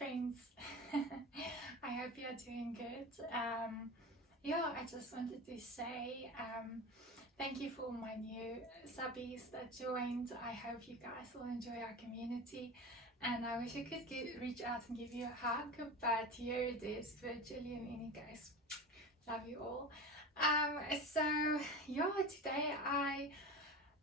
friends. I hope you're doing good. I just wanted to say thank you for my new subbies that joined. I hope you guys will enjoy our community, and I wish I could reach out and give you a hug, but here it is virtually in any case. Love you all. Today I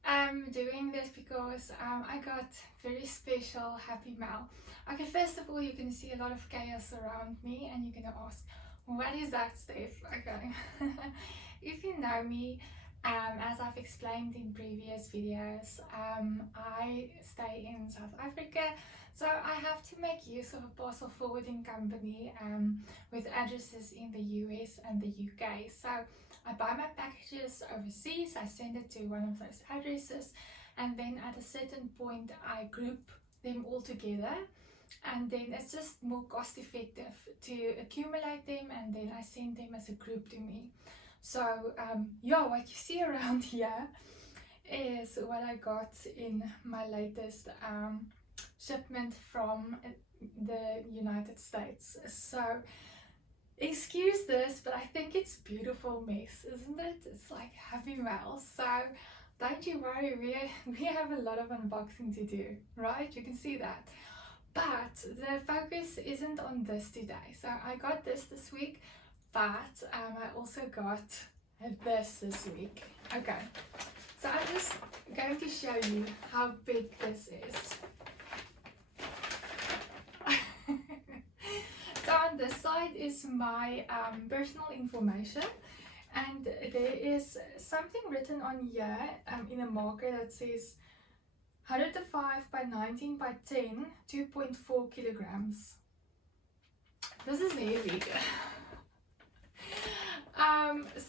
am doing this because I got very special happy mail. Okay, first of all, you're going to see a lot of chaos around me, and you're going to ask, what is that, Steph? Okay. If you know me, as I've explained in previous videos, I stay in South Africa, so I have to make use of a parcel forwarding company with addresses in the US and the UK. So I buy my packages overseas, I send it to one of those addresses, and then at a certain point I group them all together, and then it's just more cost effective to accumulate them, and then I send them as a group to me. So what you see around here is what I got in my latest shipment from the United States. So excuse this, but I think it's a beautiful mess, isn't it? It's like happy mail. So don't you worry, we have a lot of unboxing to do, right? You can see that. But the focus isn't on this today. So I got this week, but I also got this week. Okay, so I'm just going to show you how big this is. So on this side is my personal information, and there is something written on here in a marker that says 105 by 19 by 10, 2.4 kilograms. This is heavy.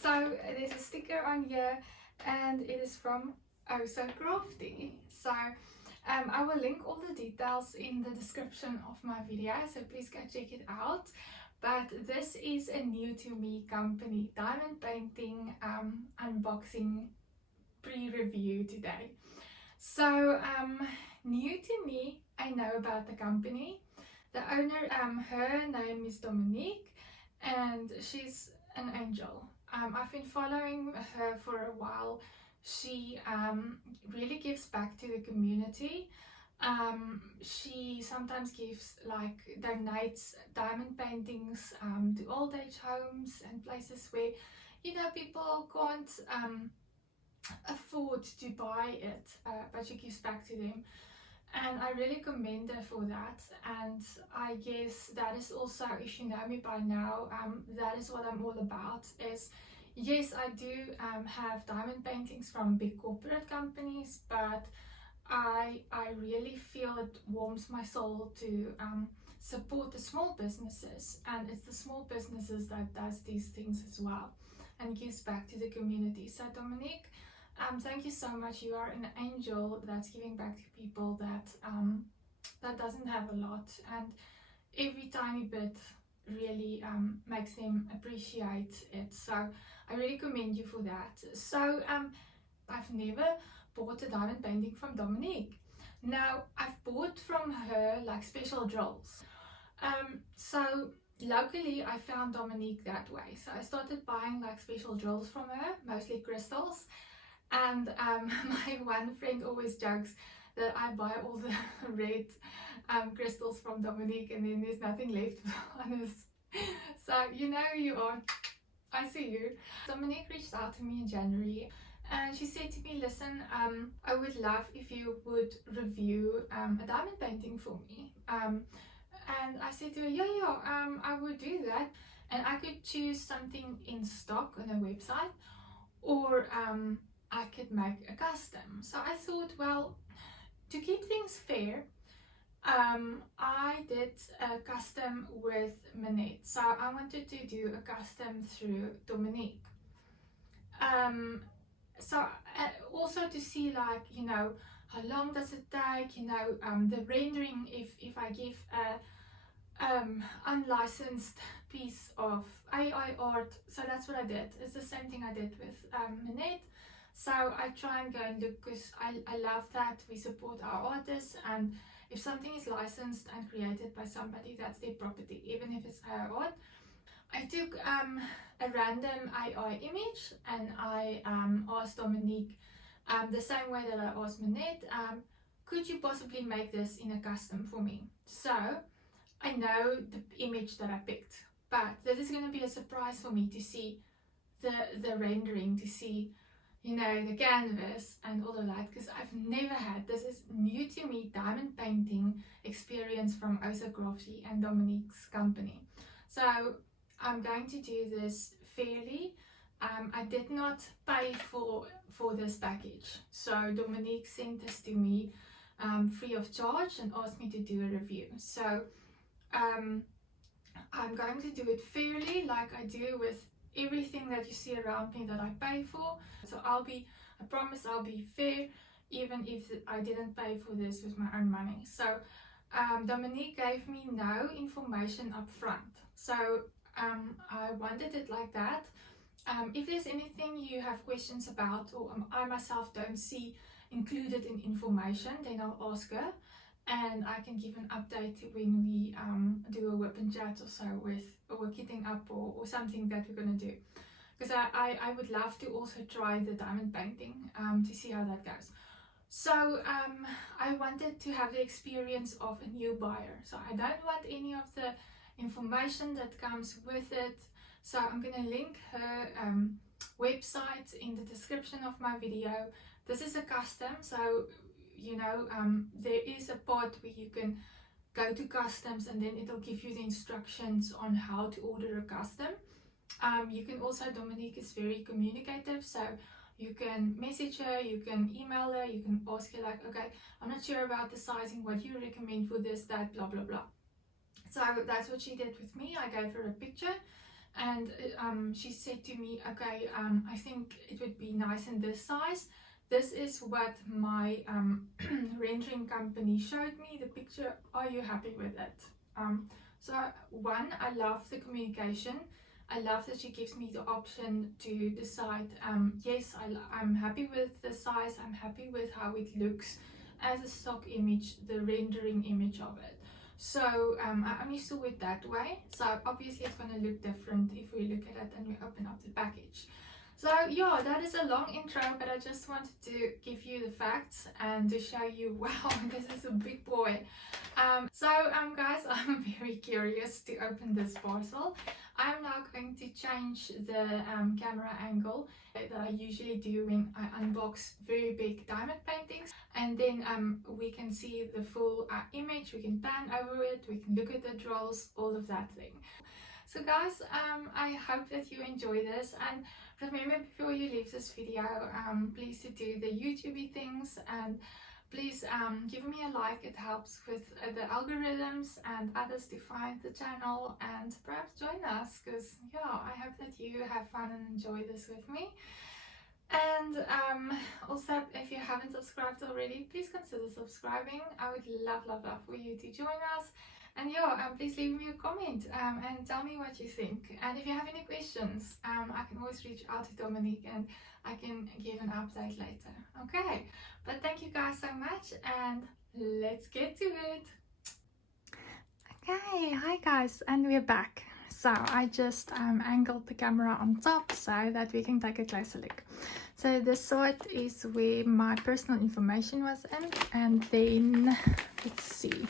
So there's a sticker on here, and it is from Crafy. So I will link all the details in the description of my video, so please go check it out. But this is a new to me company, diamond painting unboxing pre-review today. So new to me, I know about the company. The owner, her name is Dominique, and she's an angel. I've been following her for a while. She really gives back to the community. She sometimes donates diamond paintings to old age homes and places where people can't afford to buy it, but she gives back to them, and I really commend her for that. And I guess that is also, if you know me by now, that is what I'm all about. Is yes, I do have diamond paintings from big corporate companies, but I really feel it warms my soul to support the small businesses, and it's the small businesses that does these things as well and gives back to the community. So Dominique, thank you so much. You are an angel that's giving back to people that doesn't have a lot, and every tiny bit really makes them appreciate it. So I really commend you for that. So I've never bought a diamond painting from Dominique. Now I've bought from her like special drills. So locally I found Dominique that way. So I started buying like special drills from her, mostly crystals. And my one friend always jokes that I buy all the red crystals from Dominique, and then there's nothing left on us. So you know who you are. I see you. Dominique reached out to me in January, and she said to me, listen, I would love if you would review a diamond painting for me. And I said to her, I would do that. And I could choose something in stock on a website, or I could make a custom. So I thought, well, to keep things fair, I did a custom with Minette. So I wanted to do a custom through Dominique. So also to see how long does it take, the rendering, if I give a unlicensed piece of AI art. So that's what I did. It's the same thing I did with Minette. So I try and go and look, because I love that we support our artists, and if something is licensed and created by somebody, that's their property, even if it's our art. I took a random AI image and I asked Dominique the same way that I asked Manette, could you possibly make this in a custom for me? So I know the image that I picked, but this is going to be a surprise for me to see the rendering, to see, you know, the canvas and all of that, because I've never had, this is new to me, diamond painting experience from Crafy and Dominique's company. So I'm going to do this fairly. I did not pay for this package, so Dominique sent this to me free of charge and asked me to do a review. So I'm going to do it fairly, like I do with everything that you see around me that I pay for. So I promise I'll be fair, even if I didn't pay for this with my own money. So Dominique gave me no information up front, so I wanted it like that. If there's anything you have questions about, or I myself don't see included in information, then I'll ask her and I can give an update when we do a whip and chat or so with, or we're kitting up, or something that we're going to do. Because I would love to also try the diamond painting to see how that goes. So I wanted to have the experience of a new buyer. So I don't want any of the information that comes with it. So I'm going to link her website in the description of my video. This is a custom, so you know, there is a part where you can go to customs and then it'll give you the instructions on how to order a custom. You can also, Dominique is very communicative, so you can message her, you can email her, you can ask her like, okay, I'm not sure about the sizing, what do you recommend for this, that, blah blah blah. So that's what she did with me. I gave her a picture and she said to me, okay, I think it would be nice in this size. This is what my rendering company showed me, the picture. Are you happy with it? So one, I love the communication. I love that she gives me the option to decide, yes, I'm happy with the size, I'm happy with how it looks as a stock image, the rendering image of it. So I only saw it that way, so obviously it's going to look different if we look at it and we open up the package. So yeah, that is a long intro, but I just wanted to give you the facts and to show you, wow, this is a big boy. Guys, I'm very curious to open this parcel. I'm now going to change the camera angle that I usually do when I unbox very big diamond paintings, and then we can see the full image, we can pan over it, we can look at the drills, all of that thing. So guys, I hope that you enjoy this, and remember, before you leave this video, please to do the YouTubey things, and please give me a like. It helps with the algorithms and others to find the channel, and perhaps join us, because yeah, I hope that you have fun and enjoy this with me. And also, if you haven't subscribed already, please consider subscribing. I would love for you to join us. And yeah, please leave me a comment and tell me what you think. And if you have any questions, I can always reach out to Dominique and I can give an update later. Okay, but thank you guys so much, and let's get to it. Okay, hi guys, and we're back. So I just angled the camera on top so that we can take a closer look. So this side is where my personal information was in, and then let's see.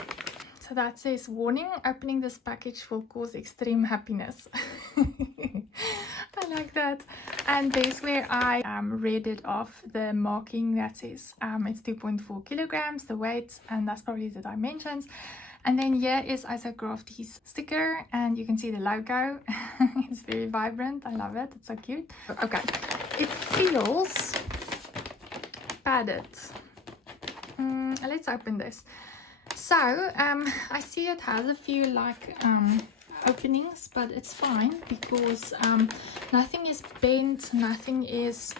So that says, warning, opening this package will cause extreme happiness. I like that. And there's where I read it off, the marking that says it's 2.4 kilograms, the weight, and that's probably the dimensions. And then here is Crafy's sticker, and you can see the logo. It's very vibrant. I love it. It's so cute. Okay, it feels padded. Let's open this. So I see it has a few like openings, but it's fine because nothing is bent, nothing is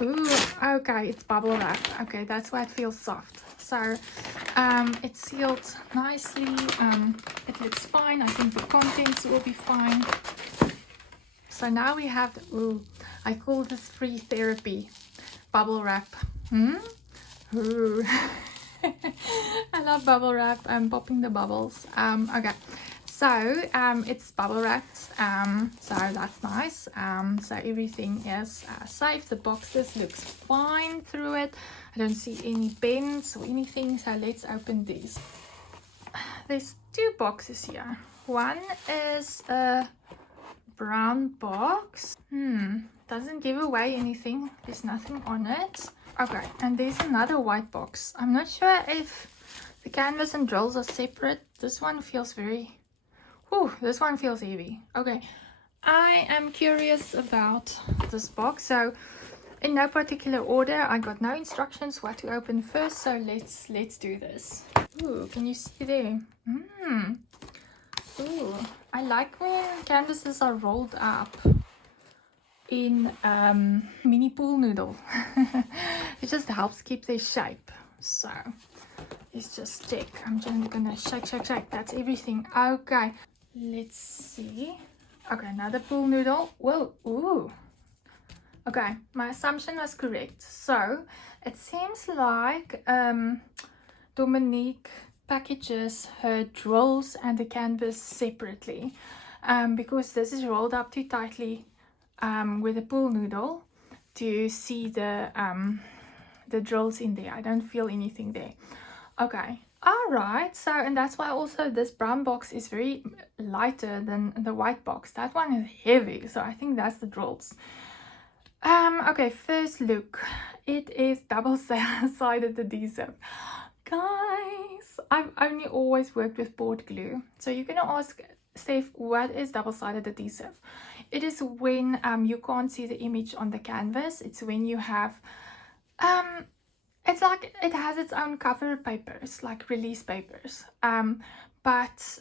ooh, okay, it's bubble wrap. Okay, that's why it feels soft. So it's sealed nicely. It looks fine. I think the contents will be fine. So now we have the, ooh, I call this free therapy bubble wrap. Ooh. love bubble wrap. I'm popping the bubbles. Okay, so it's bubble wrapped, so that's nice. So everything is safe. The boxes looks fine through it. I don't see any bends or anything, so let's open these. There's two boxes here. One is a brown box. Doesn't give away anything. There's nothing on it. Okay, and there's another white box. I'm not sure if the canvas and drills are separate. This one feels very... Whew, this one feels heavy. Okay, I am curious about this box. So, in no particular order, I got no instructions what to open first. So let's do this. Ooh, can you see there? Ooh, I like when canvases are rolled up in mini pool noodle. It just helps keep their shape. So let's just check. I'm just gonna shake. That's everything. Okay, let's see. Okay, another pool noodle. Whoa. Ooh. Okay, my assumption was correct. So it seems like Dominique packages her drills and the canvas separately, because this is rolled up too tightly with a pool noodle to see the drills in there. I don't feel anything there. Okay, all right. So, and that's why also this brown box is very lighter than the white box. That one is heavy, so I think that's the drills. Okay, first look. It is double-sided adhesive. Guys, I've only always worked with board glue, so you're gonna ask, Steph, what is double-sided adhesive? It is when you can't see the image on the canvas. It's when you have it's like it has its own cover papers, like release papers, but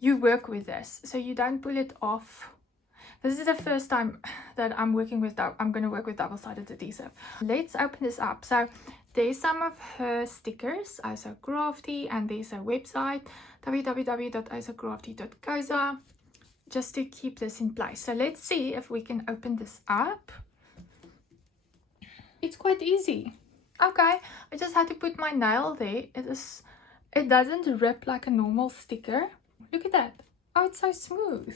you work with this, so you don't pull it off. This is the first time that I'm going to work with double-sided adhesive. Let's open this up. So there's some of her stickers, also Crafy, and there's a website, www.isocrafty.co.za, just to keep this in place. So let's see if we can open this up. It's quite easy. Okay, I just had to put my nail there. It doesn't rip like a normal sticker. Look at that. Oh, it's so smooth.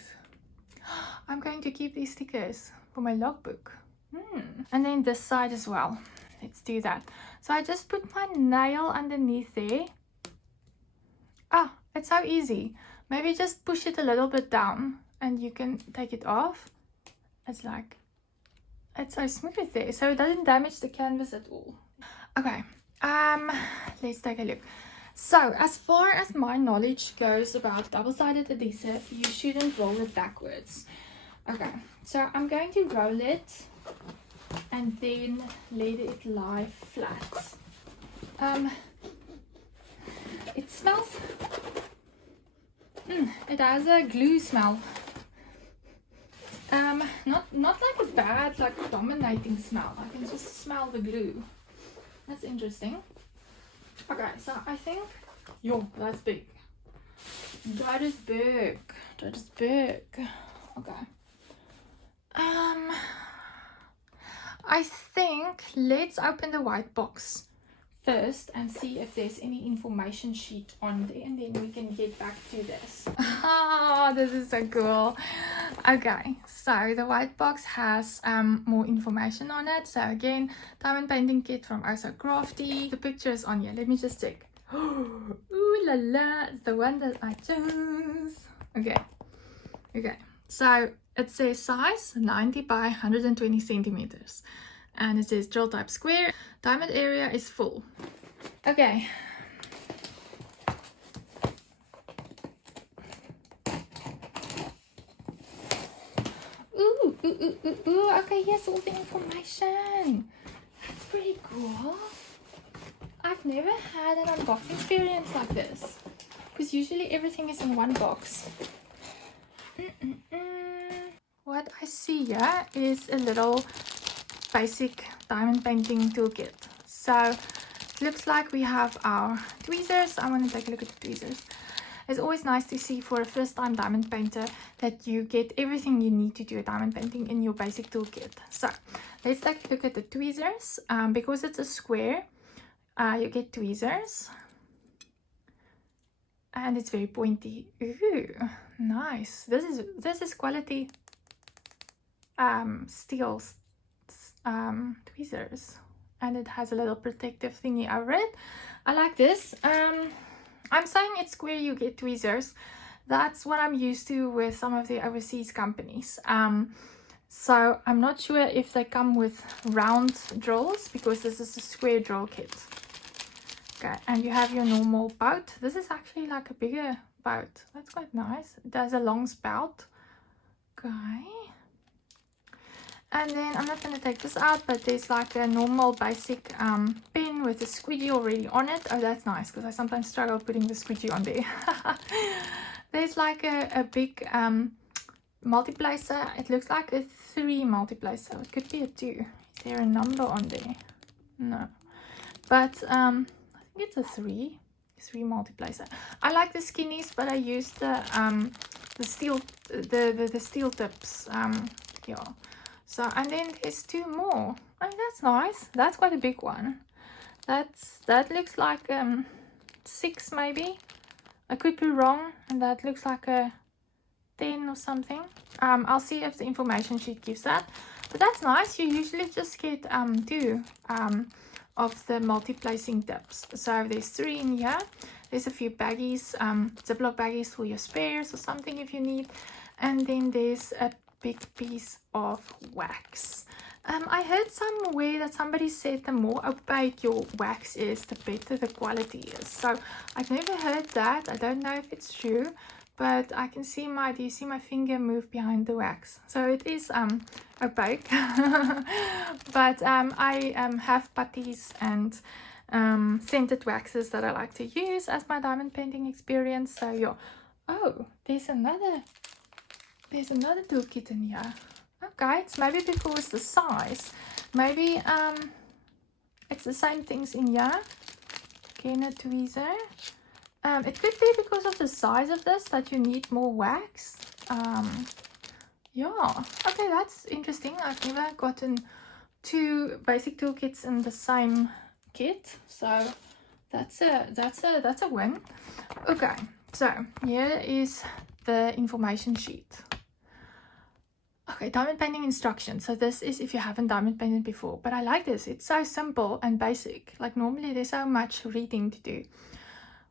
I'm going to keep these stickers for my logbook. And then this side as well. Let's do that. So I just put my nail underneath there. Ah, it's so easy. Maybe just push it a little bit down and you can take it off. It's so smooth there, so it doesn't damage the canvas at all. Okay, let's take a look. So as far as my knowledge goes about double-sided adhesive, you shouldn't roll it backwards. Okay, so I'm going to roll it and then let it lie flat. It smells, it has a glue smell. Not like a bad, like dominating smell. I can just smell the glue. That's interesting. Okay, so I think, yo, that's big. That is big. That is big. Okay. I think let's open the white box first and see if there's any information sheet on there, and then we can get back to this. Ah, this is so cool. Okay, so the white box has more information on it. So again, diamond painting kit from Also Crafty. The picture is on here. Let me just check. Ooh la la, it's the one that I chose. Okay, so it says size 90 by 120 centimeters. And it says drill type square. Diamond area is full. Okay. Ooh. Okay, here's all the information. That's pretty cool. I've never had an unboxing experience like this, because usually everything is in one box. What I see here is a little basic diamond painting toolkit. So it looks like we have our tweezers. I want to take a look at the tweezers. It's always nice to see for a first time diamond painter that you get everything you need to do a diamond painting in your basic toolkit. So let's take a look at the tweezers. Because it's a square, you get tweezers. and it's very pointy. Ooh, nice. This is quality steel tweezers, and it has a little protective thingy over it. I like this. I'm saying it's square you get tweezers. That's what I'm used to with some of the overseas companies. So I'm not sure if they come with round drills, because this is a square drill kit. Okay, and you have your normal bout. This is actually like a bigger bout. That's quite nice. It has a long spout. Okay. And then I'm not going to take this out, but there's like a normal basic pen with a squeegee already on it. Oh, that's nice, because I sometimes struggle putting the squeegee on there. There's like a big multiplacer. It looks like a 3 multiplacer. It could be a 2. Is there a number on there? No. But I think it's a 3 multiplacer. I like the skinnies, but I use the steel the steel tips. Yeah. So, and then there's 2 more. Oh, that's nice. That's quite a big one. That looks like 6 maybe. I could be wrong, and that looks like a 10 or something. I'll see if the information sheet gives that. But that's nice. You usually just get 2 of the multi-placing tips. So there's 3 in here. There's a few baggies, Ziploc baggies for your spares or something if you need. And then there's a big piece of wax. I heard somewhere that somebody said the more opaque your wax is, the better the quality is. So I've never heard that. I don't know if it's true, but I can see do you see my finger move behind the wax? So it is opaque. But I have putties and scented waxes that I like to use as my diamond painting experience. So yeah. Oh, there's another toolkit in here. Okay, it's maybe because the size. Maybe it's the same things in here. Again, a tweezer. It could be because of the size of this that you need more wax. Yeah. Okay, that's interesting. I've never gotten 2 basic toolkits in the same kit, so that's a win. Okay, so here is the information sheet. Okay, diamond painting instructions. So this is if you haven't diamond painted before, but I like this. It's so simple and basic. Like normally there's so much reading to do.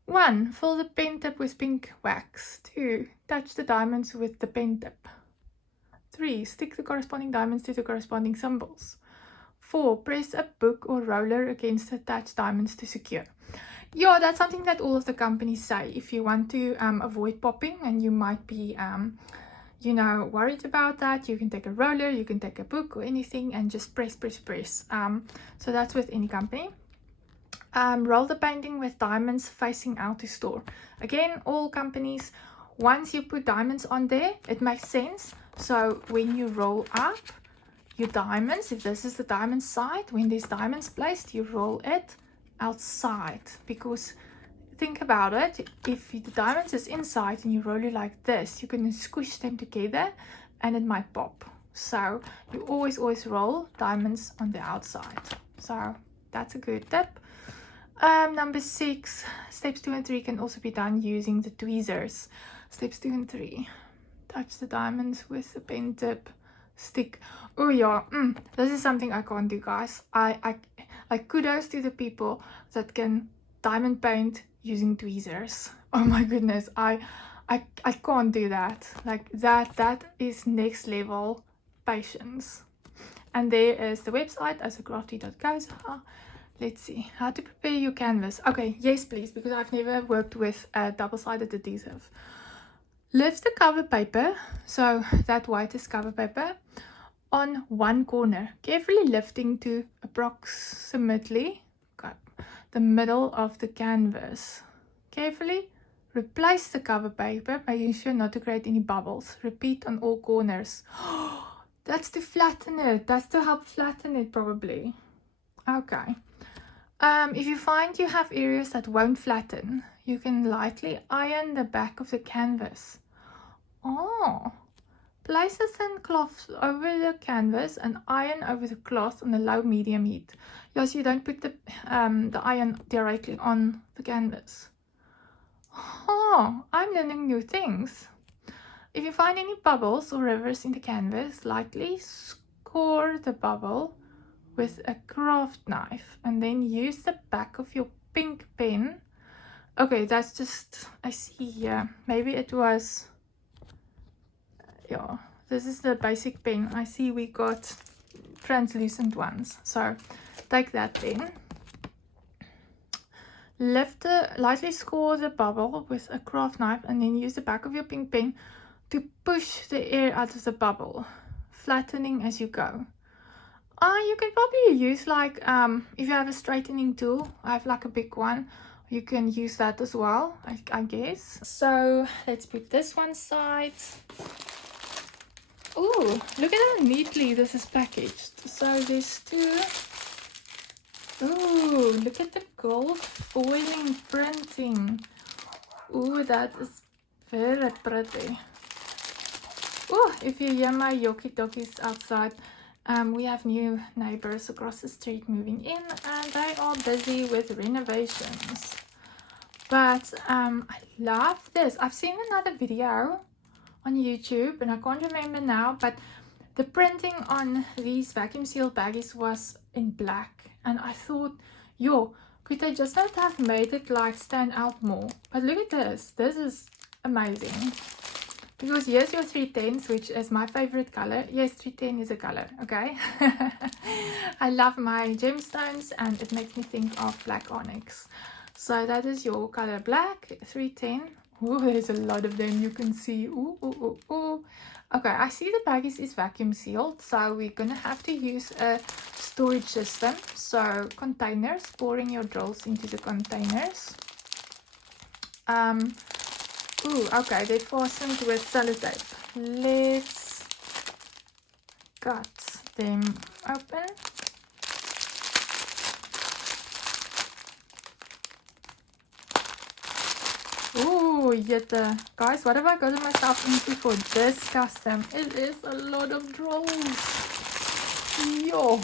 1. Fill the pen tip with pink wax. 2. Touch the diamonds with the pen tip. 3. Stick the corresponding diamonds to the corresponding symbols. 4. Press a book or roller against the attached diamonds to secure. Yeah, that's something that all of the companies say. If you want to avoid popping and you might be you know, worried about that, you can take a roller, you can take a book or anything and just press. So that's with any company. Roll the painting with diamonds facing out to store. Again, all companies, once you put diamonds on there, it makes sense. So when you roll up your diamonds, if this is the diamond side, when there's diamonds placed, you roll it outside, because think about it, if the diamonds is inside and you roll it like this, you can squish them together and it might pop. So you always roll diamonds on the outside. So that's a good tip. Number 6, steps 2 and 3 can also be done using the tweezers. Steps 2 and 3. Touch the diamonds with the pen tip. Stick. Oh yeah, this is something I can't do, guys. I kudos to the people that can diamond paint using tweezers. Oh my goodness, I can't do that. Like that is next level patience. And there is the website, crafty.co. Let's see how to prepare your canvas. Okay, yes please, because I've never worked with a double-sided adhesive. Lift the cover paper, so that white is cover paper, on one corner, carefully lifting to approximately the middle of the canvas. Carefully replace the cover paper, making sure not to create any bubbles. Repeat on all corners. That's to flatten it. That's to help flatten it probably. Okay. If you find you have areas that won't flatten, you can lightly iron the back of the canvas. Oh. Place a thin cloth over the canvas and iron over the cloth on a low-medium heat. Yes, you don't put the iron directly on the canvas. Oh, Oh, I'm learning new things. If you find any bubbles or rivers in the canvas, lightly score the bubble with a craft knife and then use the back of your pink pen. Okay, that's just, I see here, maybe it was, yeah, this is the basic pen. I see we got translucent ones, so take that pen. Lightly score the bubble with a craft knife and then use the back of your pink pen to push the air out of the bubble, flattening as you go. You can probably use like, if you have a straightening tool, I have like a big one, you can use that as well, I guess. So let's put this one aside. Oh, look at how neatly this is packaged. So there's two. Oh, look at the gold foiling printing. Oh, that is very pretty. Oh, if you hear my yoki-tokis outside, we have new neighbors across the street moving in and they are busy with renovations. But I love this. I've seen another video on YouTube and I can't remember now, but the printing on these vacuum sealed baggies was in black and I thought, yo, could they just not have made it like stand out more? But look at this. This is amazing. Because here's your 310s, which is my favorite color. Yes, 310 is a color, okay? I love my gemstones and it makes me think of black onyx. So that is your color black, 310. Oh, there's a lot of them you can see. Ooh, ooh, ooh, ooh. Okay, I see the baggies is vacuum sealed, so we're gonna have to use a storage system. So containers, pouring your drills into the containers. Ooh, okay, they're fastened with sellotape. Let's cut them open. Ooh, jette. Guys, what have I gotten myself into for this custom? It is a lot of drills. Yo.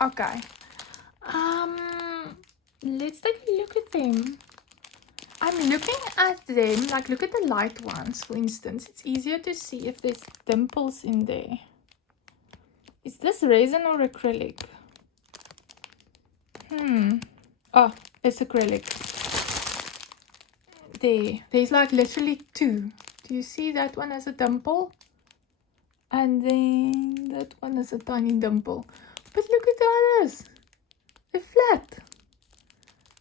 Okay. Let's take a look at them. I'm looking at them, like look at the light ones, for instance. It's easier to see if there's dimples in there. Is this resin or acrylic? Oh, it's acrylic. There's like literally two. Do you see that one as a dimple? And then that one is a tiny dimple. But look at the others. They're flat.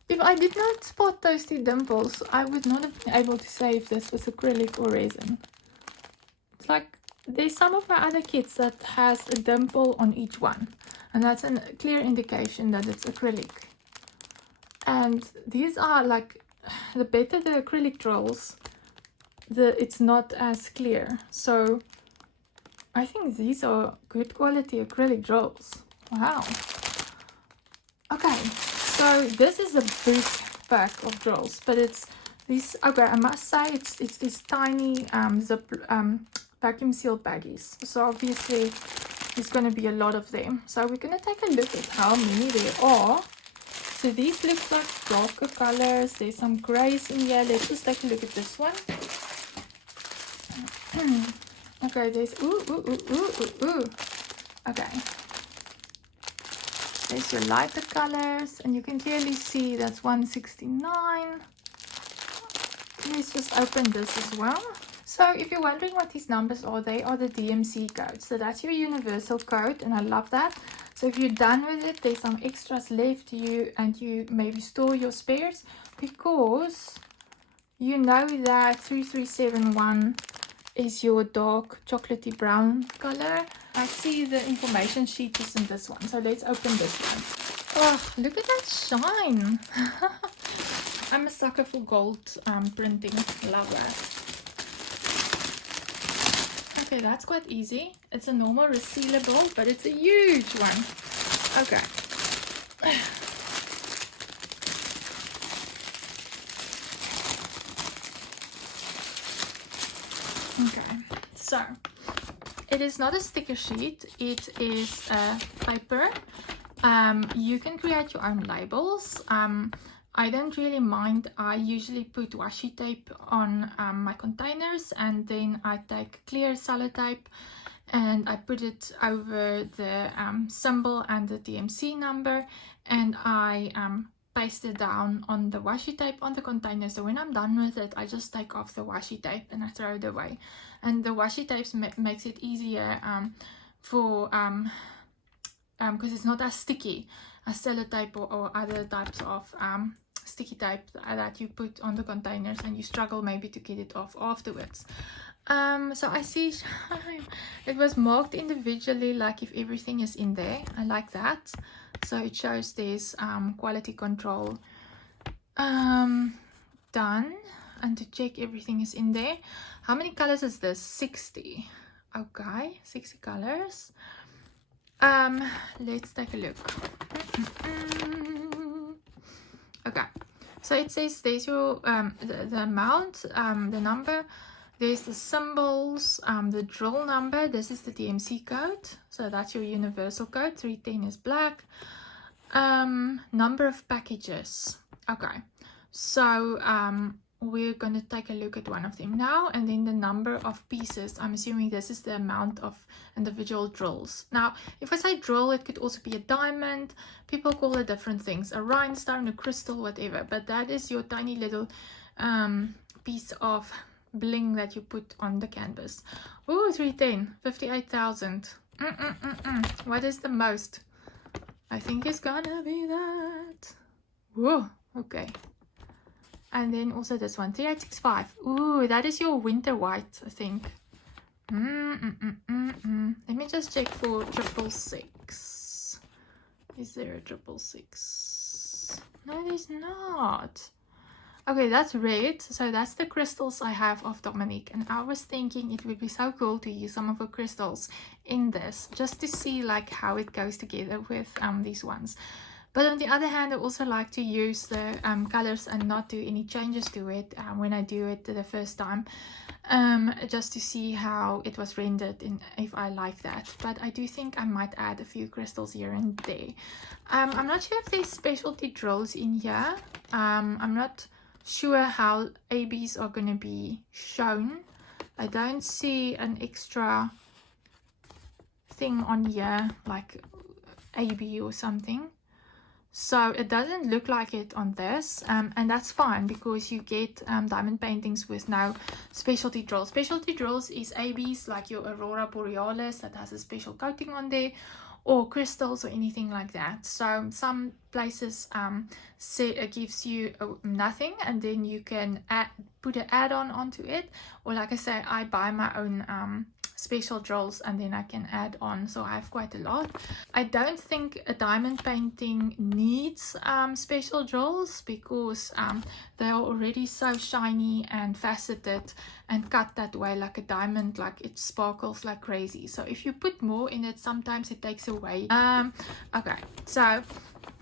If I did not spot those two dimples, I would not have been able to say if this was acrylic or resin. It's like, there's some of my other kits that has a dimple on each one. And that's a clear indication that it's acrylic. And these are like, the better the acrylic drills, it's not as clear. So I think these are good quality acrylic drills. Wow. Okay. So this is a big pack of drills, but it's these. Okay, I must say it's these tiny vacuum sealed baggies. So obviously there's going to be a lot of them. So we're going to take a look at how many there are. So these look like darker colors. There's some grays in here. Let's just take a look at this one. Okay, there's ooh. Okay. There's your lighter colors, and you can clearly see that's 169. Let's just open this as well. So if you're wondering what these numbers are, they are the DMC codes. So that's your universal code, and I love that. So if you're done with it, there's some extras left to you, and you maybe store your spares, because you know that 3371 is your dark chocolatey brown color. I see the information sheet is in this one, so let's open this one. Oh, look at that shine. I'm a sucker for gold printing. Love that. Okay, that's quite easy. It's a normal resealable, but it's a huge one. Okay. Okay, so it is not a sticker sheet, it is a paper. You can create your own labels. I don't really mind. I usually put washi tape on my containers, and then I take clear sellotape and I put it over the symbol and the DMC number, and I paste it down on the washi tape on the container. So when I'm done with it, I just take off the washi tape and I throw it away. And the washi tape makes it easier for because it's not as sticky as sellotape or other types of sticky tape that you put on the containers and you struggle maybe to get it off afterwards. So I see it was marked individually, like if everything is in there. I like that. So it shows there's quality control done, and to check everything is in there. How many colors is this? 60. Okay, 60 colors. Let's take a look. Okay, so it says there's your the amount, the number, there's the symbols, the drill number. This is the DMC code, so that's your universal code. 310 is black. Number of packages. Okay, so we're going to take a look at one of them now, and then the number of pieces. I'm assuming this is the amount of individual drills. Now, if I say drill, it could also be a diamond. People call it different things, a rhinestone, a crystal, whatever, but that is your tiny little piece of bling that you put on the canvas. Oh, 310, 58,000. What is the most? I think it's gonna be that. Whoa, okay. And then also this one, 3865. Ooh, that is your winter white, I think. Let me just check for 666. Is there a 666? No, there's not. Okay, that's red. So that's the crystals I have of Dominique. And I was thinking it would be so cool to use some of her crystals in this, just to see like how it goes together with these ones. But on the other hand, I also like to use the colors and not do any changes to it when I do it the first time, just to see how it was rendered and if I like that. But I do think I might add a few crystals here and there. I'm not sure if there's specialty drills in here. I'm not sure how ABs are going to be shown. I don't see an extra thing on here like AB or something. So it doesn't look like it on this, and that's fine because you get diamond paintings with no specialty drills. Specialty drills is ABs like your Aurora Borealis that has a special coating on there, or crystals or anything like that. So some places say it gives you nothing, and then you can put an add-on onto it, or like I say, I buy my own special drills and then I can add on, so I have quite a lot. I don't think a diamond painting needs special drills because they are already so shiny and faceted and cut that way like a diamond, like it sparkles like crazy. So if you put more in it, sometimes it takes away. Okay, so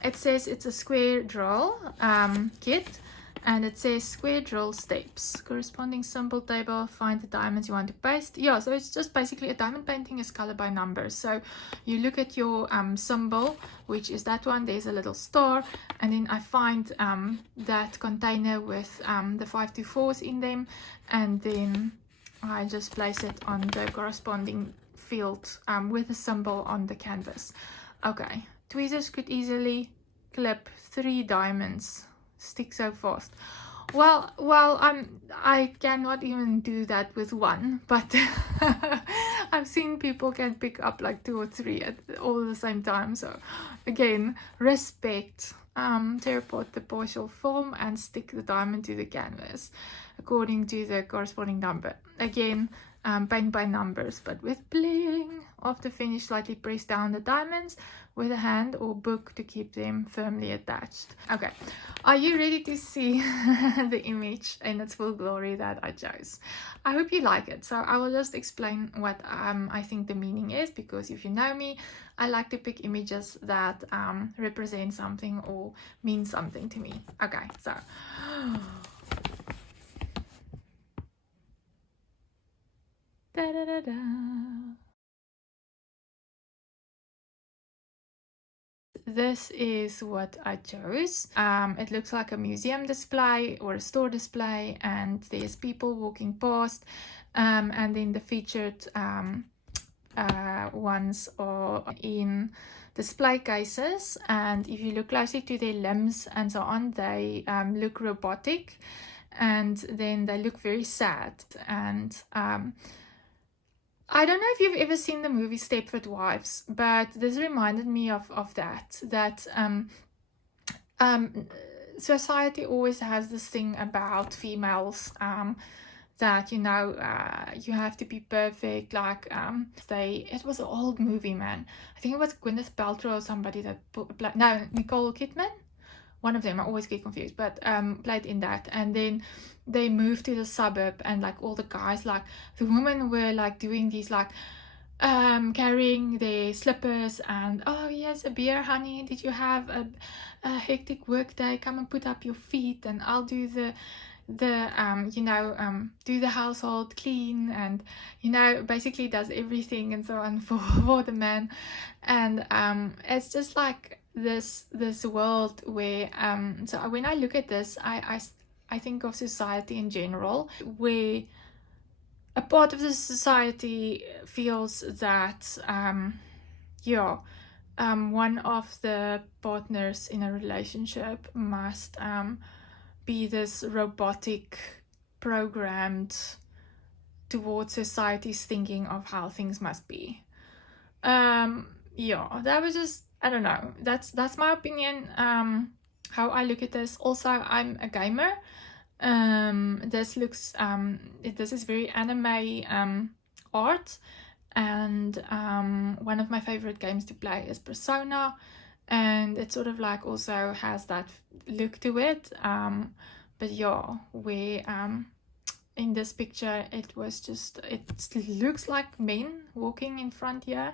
it says it's a square drill kit. And it says square drill steps, corresponding symbol table, find the diamonds you want to paste. Yeah, so it's just basically a diamond painting is colored by numbers. So you look at your symbol, which is that one, there's a little star, and then I find that container with the 524s in them, and then I just place it on the corresponding field with a symbol on the canvas. Okay, tweezers could easily clip 3 diamonds. Stick so fast. Well, I cannot even do that with one, but I've seen people can pick up like 2 or 3 all at the same time. So again, respect. Tear apart the partial film and stick the diamond to the canvas according to the corresponding number. Again, paint by numbers, but with bling. After finish, slightly press down the diamonds with a hand or book to keep them firmly attached. Okay, are you ready to see the image in its full glory that I chose? I hope you like it. So I will just explain what I think the meaning is, because if you know me, I like to pick images that represent something or mean something to me. Okay, so this is what I chose. It looks like a museum display or a store display, and there's people walking past, and then the featured ones are in display cases, and if you look closely to their limbs and so on, they look robotic, and then they look very sad. And I don't know if you've ever seen the movie Stepford Wives, but this reminded me of that society always has this thing about females, that you have to be perfect, like it was an old movie, man. I think it was Gwyneth Paltrow or somebody that no, Nicole Kidman, one of them, I always get confused, but played in that. And then they moved to the suburb, and like all the guys, like the women were like doing these like carrying their slippers, and oh yes, a beer, honey, did you have a hectic work day, come and put up your feet and I'll do the do the household, clean, and basically does everything and so on for the man. And it's just like this world where so when I look at this, I think of society in general, where a part of the society feels that one of the partners in a relationship must be this robotic, programmed towards society's thinking of how things must be. That was just, I don't know, that's my opinion, how I look at this. Also, I'm a gamer. This looks this is very anime art, and one of my favorite games to play is Persona, and it sort of like also has that look to it, but where in this picture it looks like men walking in front here,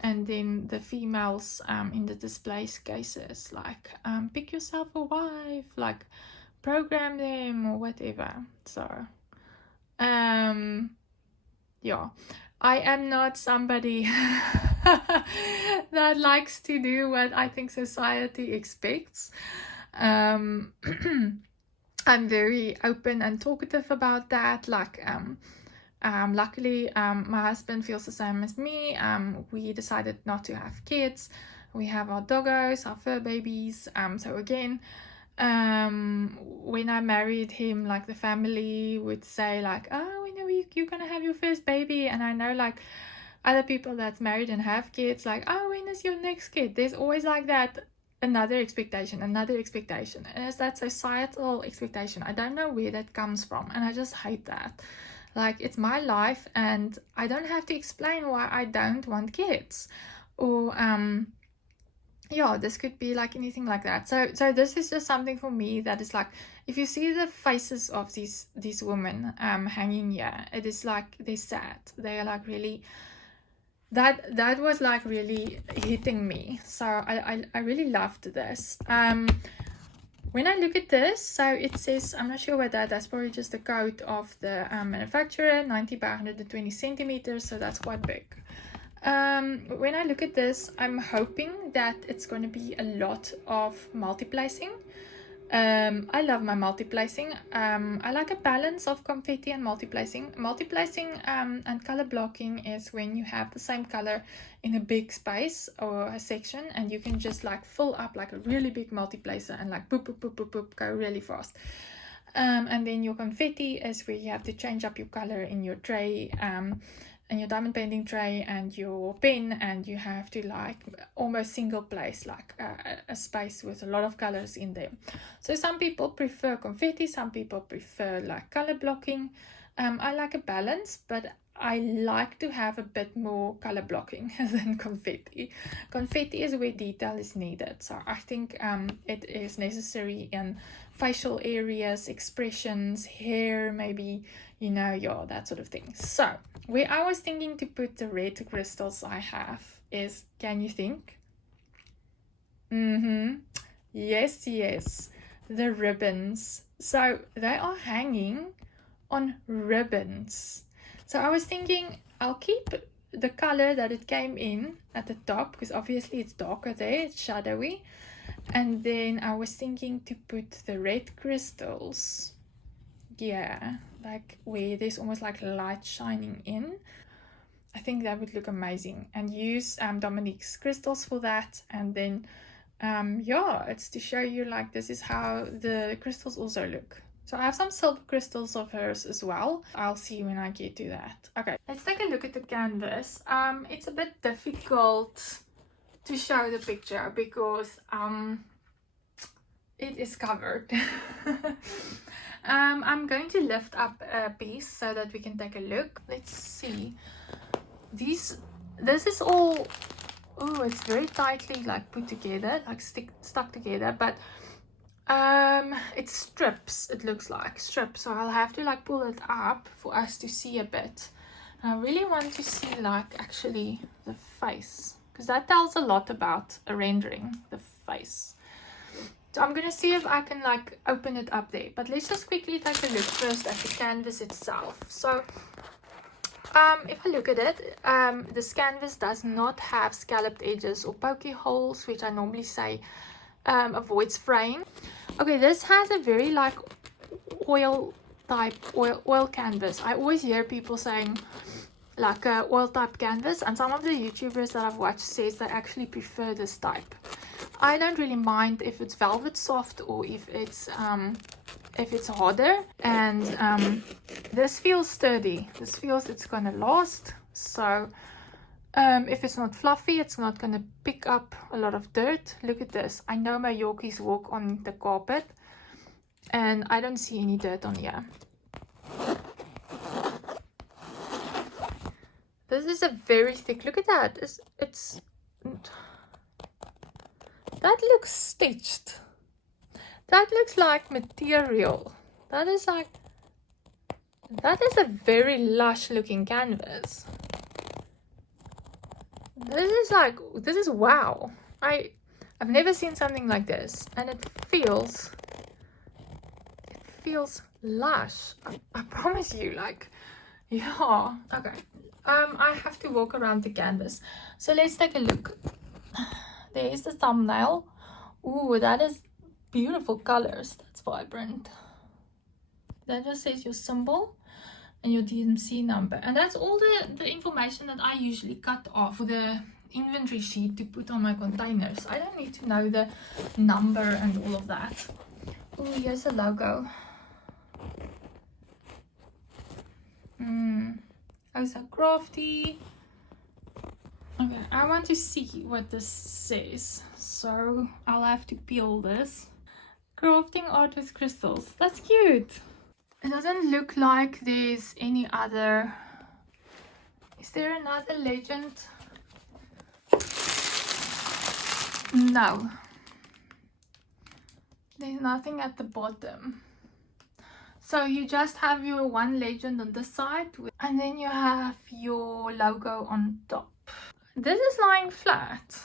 and then the females in the display cases, like pick yourself a wife, like program them or whatever. So I am not somebody that likes to do what I think society expects. I'm very open and talkative about that. Like luckily my husband feels the same as me. We decided not to have kids. We have our doggos, our fur babies. So again, when I married him, like the family would say like, oh, when are you're gonna have your first baby? And I know like other people that's married and have kids, like, oh, when is your next kid? There's always like that another expectation, and it's that societal expectation. I don't know where that comes from, and I just hate that. Like, it's my life, and I don't have to explain why I don't want kids, or this could be like anything like that. So this is just something for me that is like, if you see the faces of these women hanging here, it is like they're sad. They are like really, that was like really hitting me. So I really loved this. When I look at this, so it says, I'm not sure what that's probably just the code of the manufacturer, 90 by 120 centimeters, so that's quite big. When I look at this, I'm hoping that it's going to be a lot of multi-placing. I love my multi-placing. I like a balance of confetti and multi-placing. Multi-placing and color blocking is when you have the same color in a big space or a section, and you can just like fill up like a really big multi-placer and like boop, boop, boop, boop, boop, go really fast. And then your confetti is where you have to change up your color in your tray, and your diamond painting tray and your pen, and you have to like almost single place like a space with a lot of colors in them. So some people prefer confetti, some people prefer like color blocking. I like a balance, but I like to have a bit more color blocking than confetti. Confetti is where detail is needed, so I think it is necessary in facial areas, expressions, hair, maybe, that sort of thing. So where I was thinking to put the red crystals I have is, can you think? Yes, the ribbons. So they are hanging on ribbons. So I was thinking I'll keep the color that it came in at the top, because obviously it's darker there, it's shadowy. And then I was thinking to put the red crystals, yeah, like where there's almost like light shining in. I think that would look amazing, and use Dominique's crystals for that. And then yeah, it's to show you like this is how the crystals also look. So I have some silver crystals of hers as well. I'll see when I get to that. Okay, let's take a look at the canvas. It's a bit difficult to show the picture because it is covered. I'm going to lift up a piece so that we can take a look. Let's see. This is all, oh, it's very tightly like put together, like stuck together, but it's strips, it looks like strips, so I'll have to like pull it up for us to see a bit. And I really want to see like actually the face, because that tells a lot about a rendering, the face. So I'm gonna see if I can like open it up there, but let's just quickly take a look first at the canvas itself. So if I look at it, this canvas does not have scalloped edges or pokey holes, which I normally say avoids fraying. Okay, this has a very like oil canvas. I always hear people saying like a oil type canvas, and some of the YouTubers that I've watched says they actually prefer this type. I don't really mind if it's velvet soft or if it's harder, and this feels sturdy. This feels it's gonna last. So if it's not fluffy, it's not gonna pick up a lot of dirt. Look at this. I know my Yorkies walk on the carpet and I don't see any dirt on here. This is a very thick, look at that. It's that looks stitched. That looks like material. That is a very lush looking canvas. This is wow. I've never seen something like this, and it feels lush. I promise you, like, yeah. Okay. I have to walk around the canvas. So let's take a look. There is the thumbnail. Ooh, that is beautiful colors. That's vibrant. That just says your symbol and your DMC number, and that's all the information that I usually cut off the inventory sheet to put on my containers. I don't need to know the number and all of that. Oh, here's a logo. Oh, so crafty. Okay, I want to see what this says, so I'll have to peel this. Crafting art with crystals. That's cute. It doesn't look like there's any other. Is there another legend? No. There's nothing at the bottom. So you just have your one legend on this side, and then you have your logo on top. This is lying flat.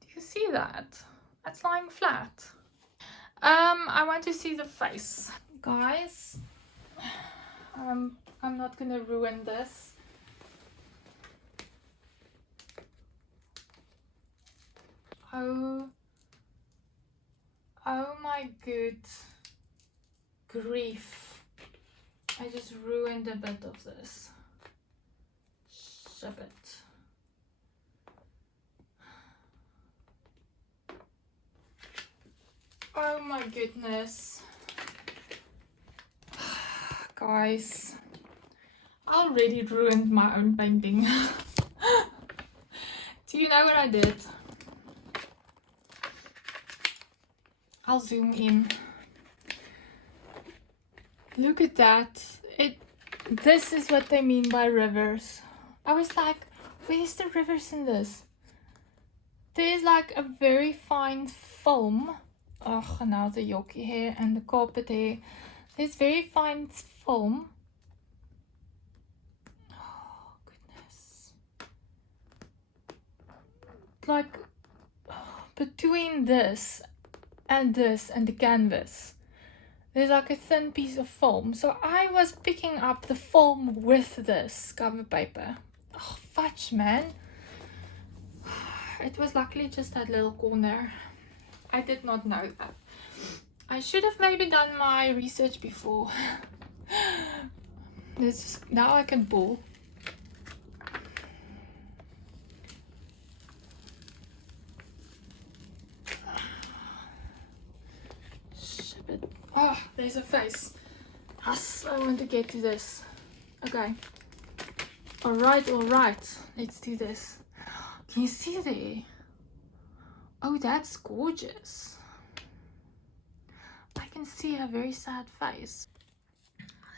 Do you see that? That's lying flat. I want to see the face. Guys, I'm not gonna ruin this. Oh my good grief. I just ruined a bit of this. Ship it. Oh my goodness. Guys, I already ruined my own painting. Do you know what I did? I'll zoom in. Look at that. This is what they mean by rivers. I was like, where's the rivers in this? There's like a very fine film. Oh, now the Yorkie hair and the carpet hair. There's very fine film. Oh, goodness. Like, between this and the canvas, there's like a thin piece of foam. So I was picking up the foam with this cover paper. Oh, fudge, man. It was luckily just that little corner. I did not know that. I should have maybe done my research before. Now I can pull. Oh, there's a face. Yes, I want to get to this. Okay. Alright, let's do this. Can you see there? Oh, that's gorgeous. I can see a very sad face.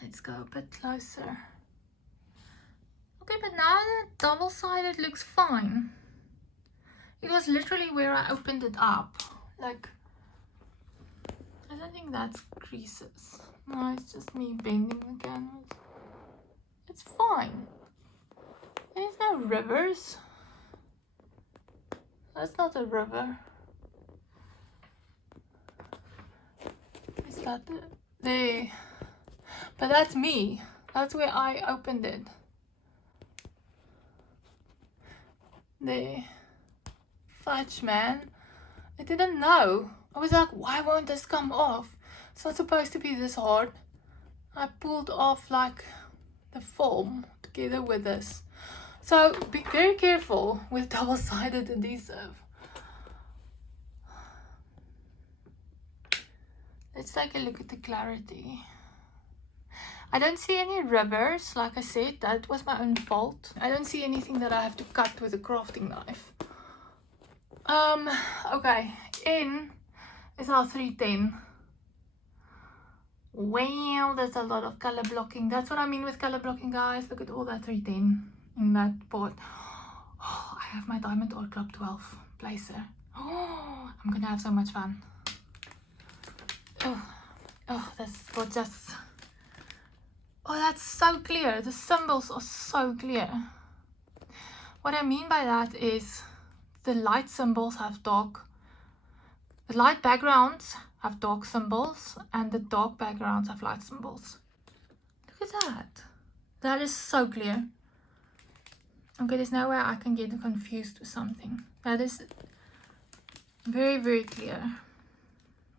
Let's go a bit closer. Okay, but now the double-sided looks fine. It was literally where I opened it up. Like, I don't think that's creases. No, it's just me bending the canvas. It's fine. There's no rivers. That's not a river. Is that there? But that's me. That's where I opened it. There. Fudge, man. I didn't know. I was like, why won't this come off? It's not supposed to be this hard. I pulled off like the foam together with this. So be very careful with double-sided adhesive. Let's take a look at the clarity. I don't see any rivers. Like I said, that was my own fault. I don't see anything that I have to cut with a crafting knife. Okay, in is our 310. Well, there's a lot of color blocking. That's what I mean with color blocking, guys. Look at all that 310 in that part. Oh, I have my Diamond Art Club 12 placer. Oh, I'm gonna have so much fun. Oh, that's gorgeous. Oh, that's so clear. The symbols are so clear. What I mean by that is the light symbols have dark, the light backgrounds have dark symbols, and the dark backgrounds have light symbols. Look at that. That is so clear. Okay, there's no way I can get confused with something. That is very, very clear.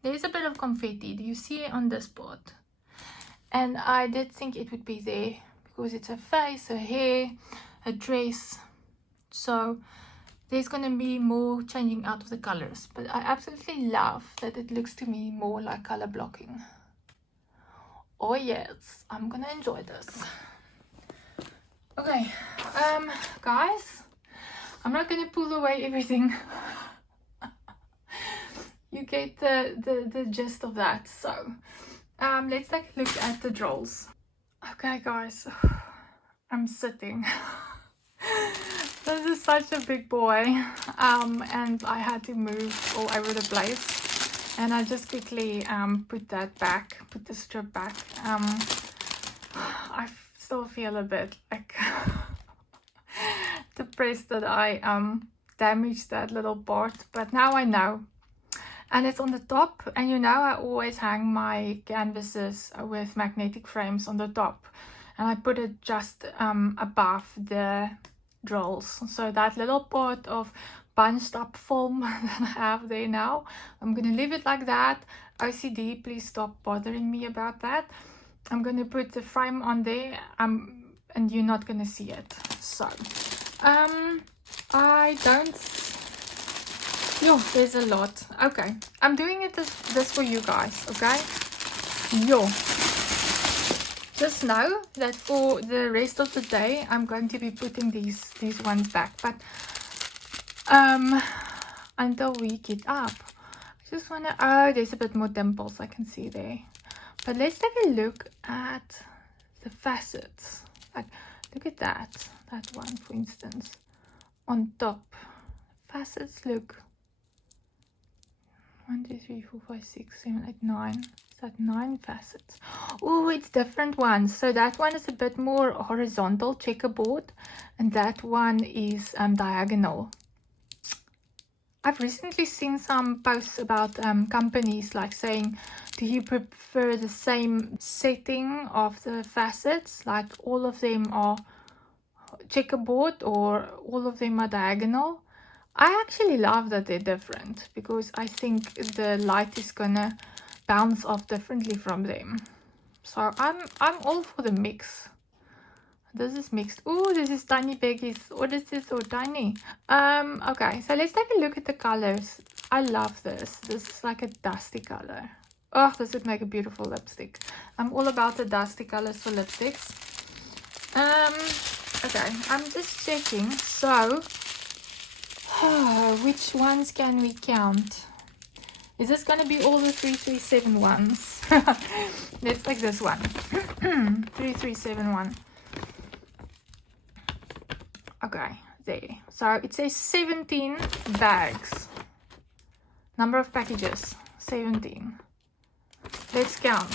There's a bit of confetti. Do you see it on this part? And I did think it would be there because it's a face, a hair, a dress. So there's going to be more changing out of the colors. But I absolutely love that it looks to me more like color blocking. Oh yes, I'm going to enjoy this. Okay, guys, I'm not going to pull away everything. You get the gist of that. So let's take a look at the drills. Okay, guys, I'm sitting. This is such a big boy, and I had to move all over the place, and I just quickly put the strip back. I still feel a bit like depressed that I damaged that little part, but now I know. And it's on the top, and you know I always hang my canvases with magnetic frames on the top, and I put it just above the drills. So that little part of bunched up foam that I have there now, I'm gonna leave it like that. OCD, please stop bothering me about that. I'm gonna put the frame on there, and you're not gonna see it. So I don't. Yo, there's a lot. Okay, I'm doing it this for you guys, okay? Yo, just know that for the rest of the day I'm going to be putting these ones back, but until we get up, I just want to, oh, there's a bit more dimples I can see there. But let's take a look at the facets. Like, look at that one, for instance, on top. Facets look 1, 2, 3, 4, 5, 6, 7, 8, 9. Is that 9 facets? Oh, it's different ones. So that one is a bit more horizontal checkerboard, and that one is diagonal. I've recently seen some posts about companies like saying, do you prefer the same setting of the facets, like all of them are checkerboard or all of them are diagonal? I actually love that they're different because I think the light is gonna bounce off differently from them. So I'm all for the mix. This is mixed. Oh, this is tiny baggies. What is this so tiny? Okay, so let's take a look at the colors. I love this. This is like a dusty color. Oh, this would make a beautiful lipstick. I'm all about the dusty colors for lipsticks. Okay, I'm just checking. So, which ones can we count? Is this gonna be all the 337 ones? Let's take this one. 3371. Okay, there. So it says 17 bags. Number of packages, 17. Let's count.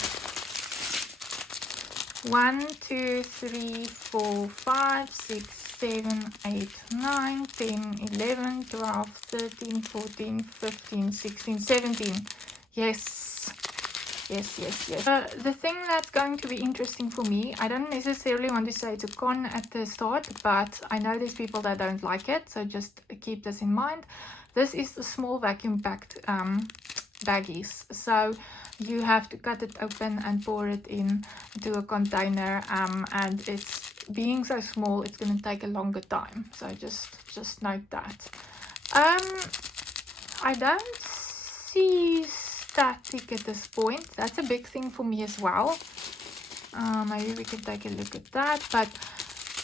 1, 2, 3, 4, 5, 6, 7, 8, 9, 10, 11, 12, 13, 14, 15, 16, 17. Yes. Yes. The thing that's going to be interesting for me, I don't necessarily want to say it's a con at the start, but I know there's people that don't like it, so just keep this in mind. This is the small vacuum packed baggies, so you have to cut it open and pour it into a container, and it's being so small, it's going to take a longer time, so just note that. I don't see static at this point. That's a big thing for me as well. Maybe we can take a look at that. But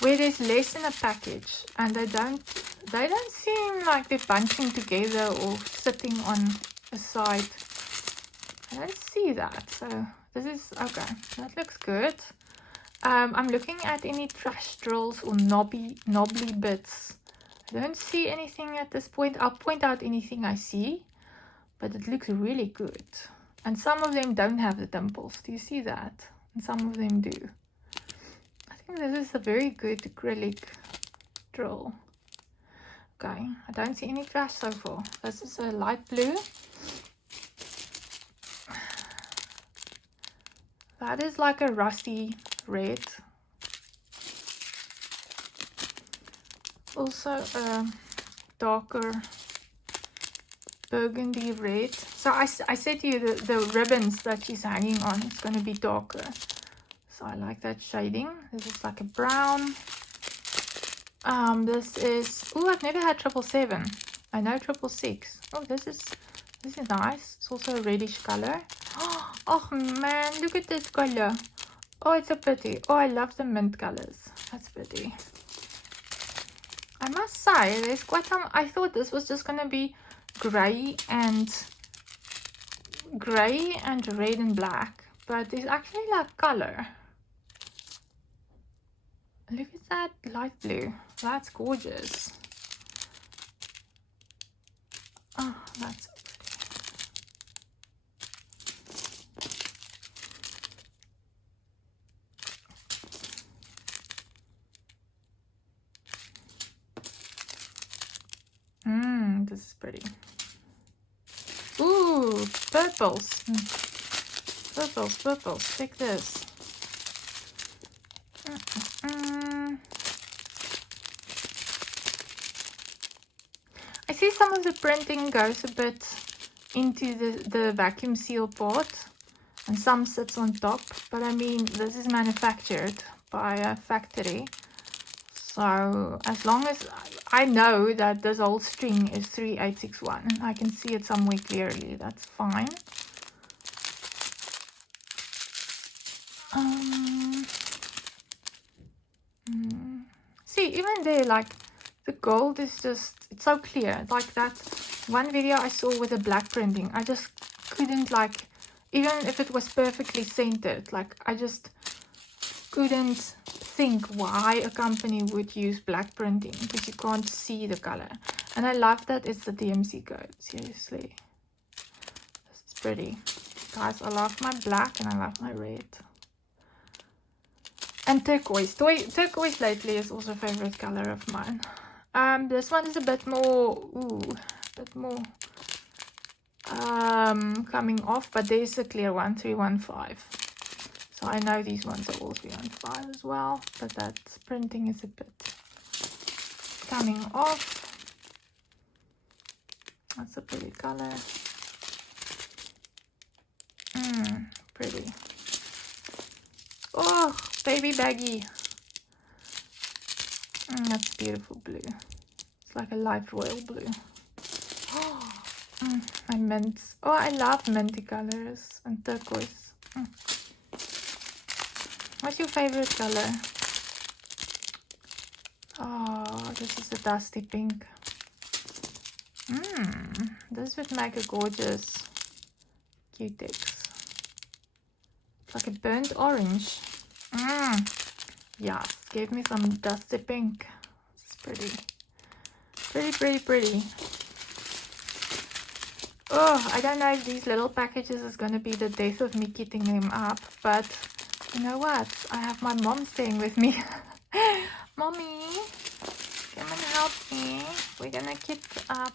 where there's less in a package and they don't seem like they're bunching together or sitting on a side, I don't see that. So this is okay. That looks good. I'm looking at any trash drills or knobbly bits. I don't see anything at this point. I'll point out anything I see. But it looks really good. And some of them don't have the dimples. Do you see that? And some of them do. I think this is a very good acrylic drill. Okay, I don't see any trash so far. This is a light blue. That is like a rusty red. Also a darker burgundy red. So I said to you the ribbons that she's hanging on, it's going to be darker. So I like that shading. This is like a brown. This is, oh, I've never had 777. I know 666. Oh, this is nice. It's also a reddish color. Oh man, look at this color. Oh, it's so pretty. Oh, I love the mint colors. That's pretty. I must say, there's quite some. I thought this was just gonna be gray and red and black, but there's actually like color. Look at that light blue. That's gorgeous. Oh, that's this is pretty. Ooh, purples. Purples. Take this. I see some of the printing goes a bit into the vacuum seal part and some sits on top, but I mean, this is manufactured by a factory, so as long as I know that this whole string is 3861, I can see it somewhere clearly, that's fine. See, even there, like, the gold is just, it's so clear. Like that one video I saw with the black printing, I just couldn't, like, even if it was perfectly centered, like, I just couldn't think why a company would use black printing, because you can't see the color. And I love that it's the DMC code, seriously. This is pretty. Guys, I love my black and I love my red. And turquoise. Turquoise lately is also a favorite color of mine. This one is a bit more, bit more coming off, but there's a clear one, 315. So I know these ones are all 315 as well, but that printing is a bit coming off. That's a pretty color. Pretty. Oh, baby baggy. That's beautiful blue. It's like a light royal blue. My mints. Oh, I love minty colors and turquoise. What's your favorite color? Oh, this is a dusty pink. This would make a gorgeous Q-tex. It's like a burnt orange. Yes, give me some dusty pink. It's pretty. Pretty. Oh, I don't know if these little packages is going to be the death of me kitting them up, but you know what? I have my mom staying with me. Mommy, come and help me. We're going to kit up.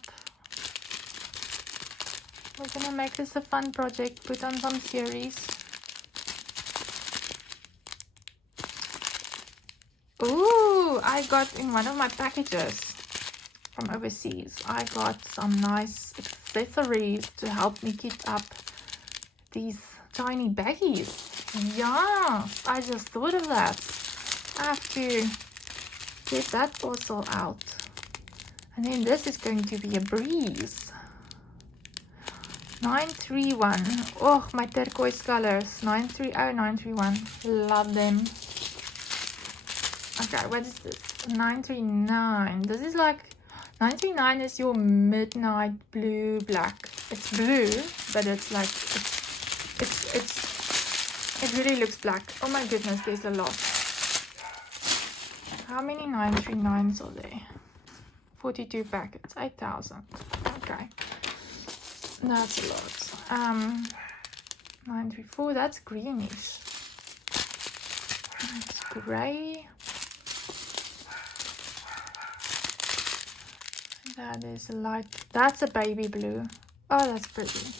We're going to make this a fun project, put on some series. Ooh, I got in one of my packages from overseas, I got some nice accessories to help me kit up these tiny baggies. Yeah, I just thought of that. I have to get that parcel out. And then this is going to be a breeze. 931. Oh, my turquoise colors. 930, 931. Love them. Okay, what is this? 939. This is like 939 is your midnight blue black. It's blue, but it's like it really looks black. Oh my goodness, there's a lot. How many 939s are there? 42 packets, 8,000. Okay, that's a lot. 934. That's greenish. It's gray. That is a light. That's a baby blue. Oh, that's pretty.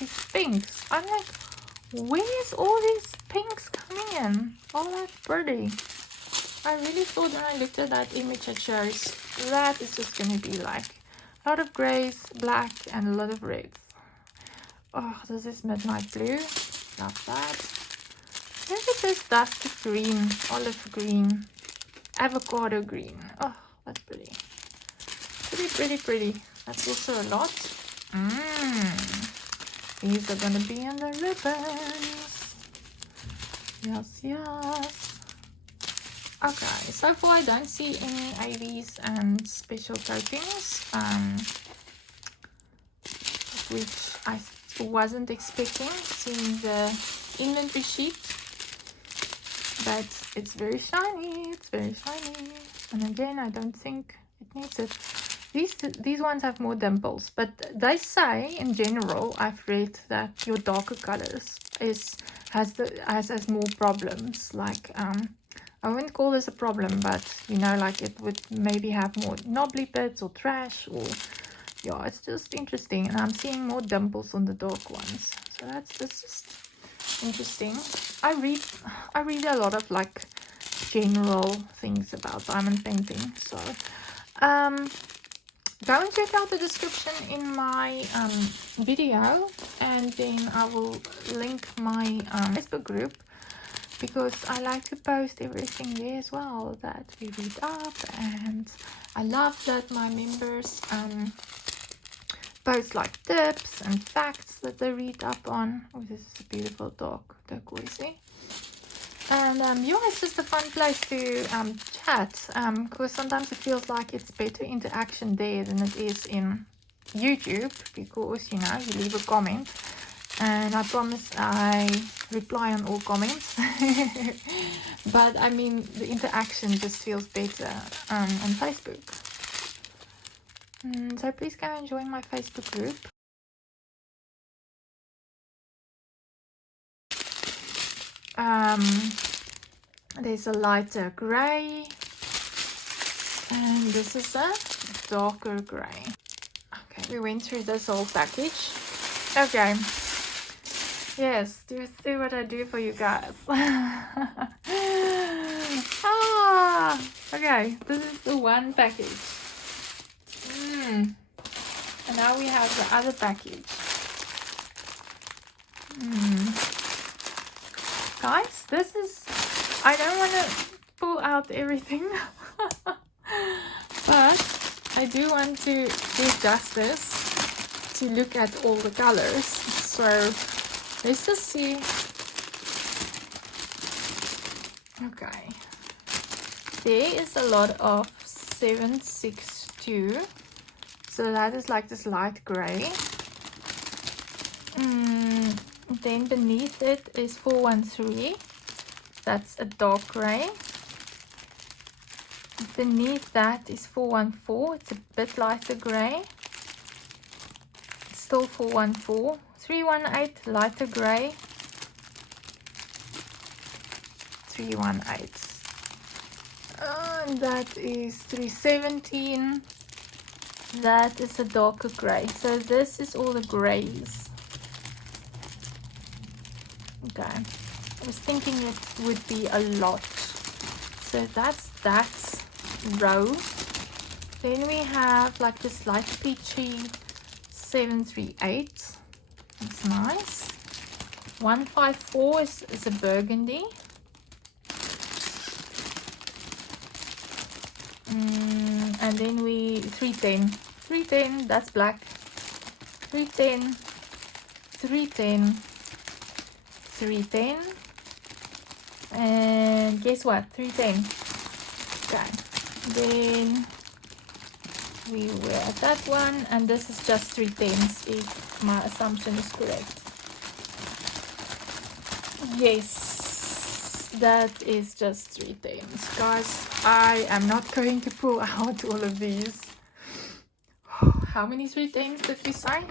These pinks. I'm like, where's all these pinks coming in? Oh, that's pretty. I really thought when I looked at that image it shows, that is just going to be like a lot of grays, black, and a lot of reds. Oh, this is midnight blue. Love that. Look at this dusty green, olive green, avocado green. Oh, that's pretty. Pretty. That's also a lot. These are gonna be in the ribbons. Yes. Okay, so far I don't see any AVs and special coatings, which I wasn't expecting seeing the inventory sheet. But it's very shiny. And again, I don't think it needs it. These ones have more dimples, but they say in general, I've read that your darker colors has more problems. Like I wouldn't call this a problem, but you know, like it would maybe have more knobbly bits or trash, or yeah, it's just interesting. And I'm seeing more dimples on the dark ones, so that's just interesting. I read a lot of like general things about diamond painting, so go and check out the description in my video, and then I will link my Facebook group, because I like to post everything there as well that we read up, and I love that my members post like tips and facts that they read up on. Oh, this is a beautiful dark turquoise. And yeah, it's just a fun place to chat, because sometimes it feels like it's better interaction there than it is in YouTube, because you know, you leave a comment and I promise I reply on all comments. But I mean, the interaction just feels better on Facebook. So please go and join my Facebook group. There's a lighter gray, And this is a darker gray. Okay, we went through this whole package. Okay. Yes, do you see what I do for you guys? Okay, this is the one package. And now we have the other package. Guys, this is... I don't want to pull out everything. But I do want to do justice to look at all the colors. So let's just see. Okay. There is a lot of 762. So that is like this light gray. Then beneath it is 413. That's a dark gray. Beneath that is 414. It's a bit lighter gray. Still 414. 318, lighter gray. 318. And that is 317. That is a darker gray. So this is all the grays. Okay. I was thinking it would be a lot. So that's that row. Then we have like this light peachy 738. That's nice. 154 is a burgundy. And then 310. 310, that's black. 310. 310. 310. And guess what? 310. Okay. Then we were at that one, and this is just 310s if my assumption is correct. Yes, that is just 310s. Guys, I am not going to pull out all of these. How many 310s did we say?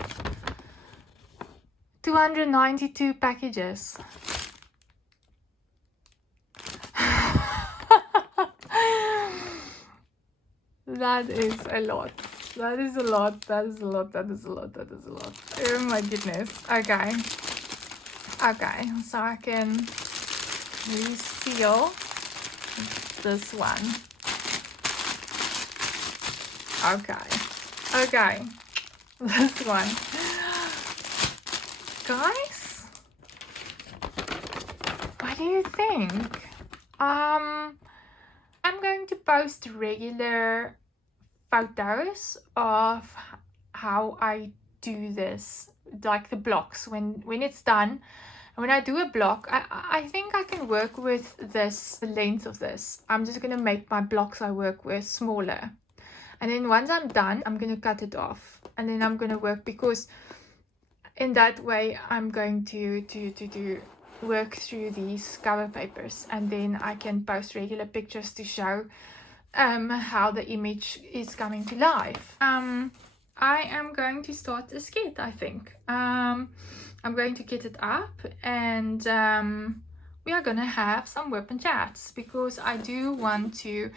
292 packages. That is a lot. That is a lot. That is a lot. That is a lot. That is a lot. Oh my goodness. Okay. Okay. So I can reseal this one. Okay. Okay. This one. Guys, what do you think? I'm going to post regular photos of how I do this, like the blocks when it's done. When I do a block, I think I can work with this, the length of this. I'm just going to make my blocks I work with smaller. And then once I'm done, I'm going to cut it off. And then I'm going to work, because in that way I'm going to work through these cover papers. And then I can post regular pictures to show how the image is coming to life. I am going to start a skit, I think. I'm going to get it up, and we are going to have some weapon chats, because I do want to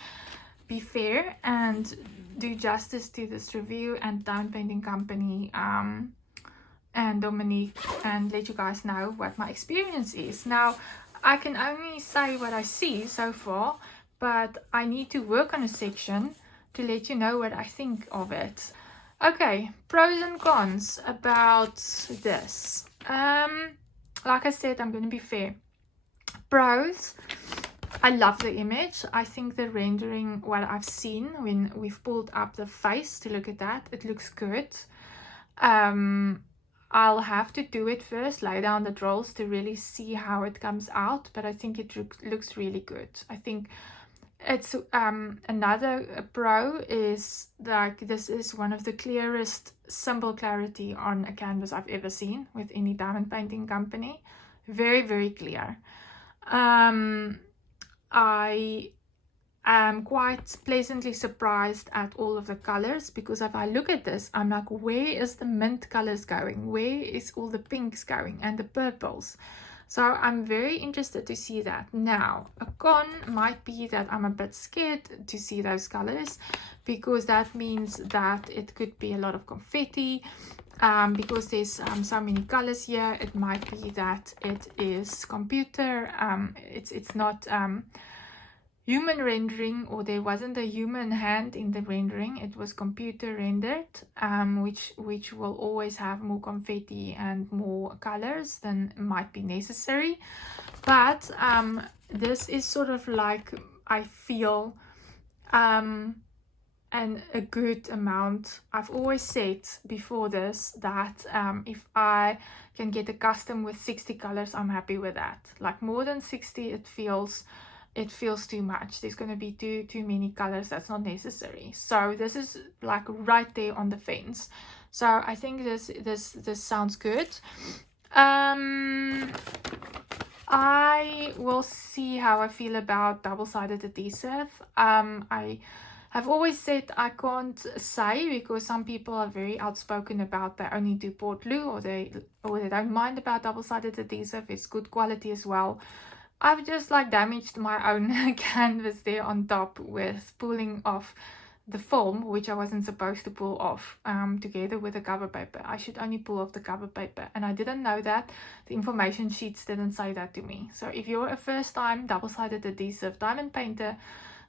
be fair and do justice to this review and Diamond Painting Company and Dominique, and let you guys know what my experience is. Now, I can only say what I see so far, but I need to work on a section to let you know what I think of it. Okay, pros and cons about this. Like I said, I'm going to be fair. Pros, I love the image. I think the rendering, what I've seen when we've pulled up the face to look at that, it looks good. I'll have to do it first, lay down the drawers to really see how it comes out, but I think it looks really good. I think it's another pro is like this is one of the clearest symbol clarity on a canvas I've ever seen with any diamond painting company. Very, very clear. I am quite pleasantly surprised at all of the colors, because if I look at this, I'm like, where is the mint colors going? Where is all the pinks going and the purples? So I'm very interested to see that. Now, a con might be that I'm a bit scared to see those colors, because that means that it could be a lot of confetti. Because there's so many colors here, it might be that it is computer, it's not human rendering, or there wasn't a human hand in the rendering, it was computer rendered, which will always have more confetti and more colors than might be necessary. But this is sort of like, I feel, and a good amount. I've always said before this that if I can get a custom with 60 colors, I'm happy with that. Like more than 60, it feels too much. There's going to be too many colors. That's not necessary. So this is like right there on the fence. So I think this sounds good. I will see how I feel about double-sided adhesive. I've always said I can't say, because some people are very outspoken about they only do port glue, or they don't mind about double-sided adhesive. It's good quality as well. I've just like damaged my own canvas there on top with pulling off the film, which I wasn't supposed to pull off, together with the cover paper. I should only pull off the cover paper, and I didn't know that. The information sheets didn't say that to me. So if you're a first-time double-sided adhesive diamond painter,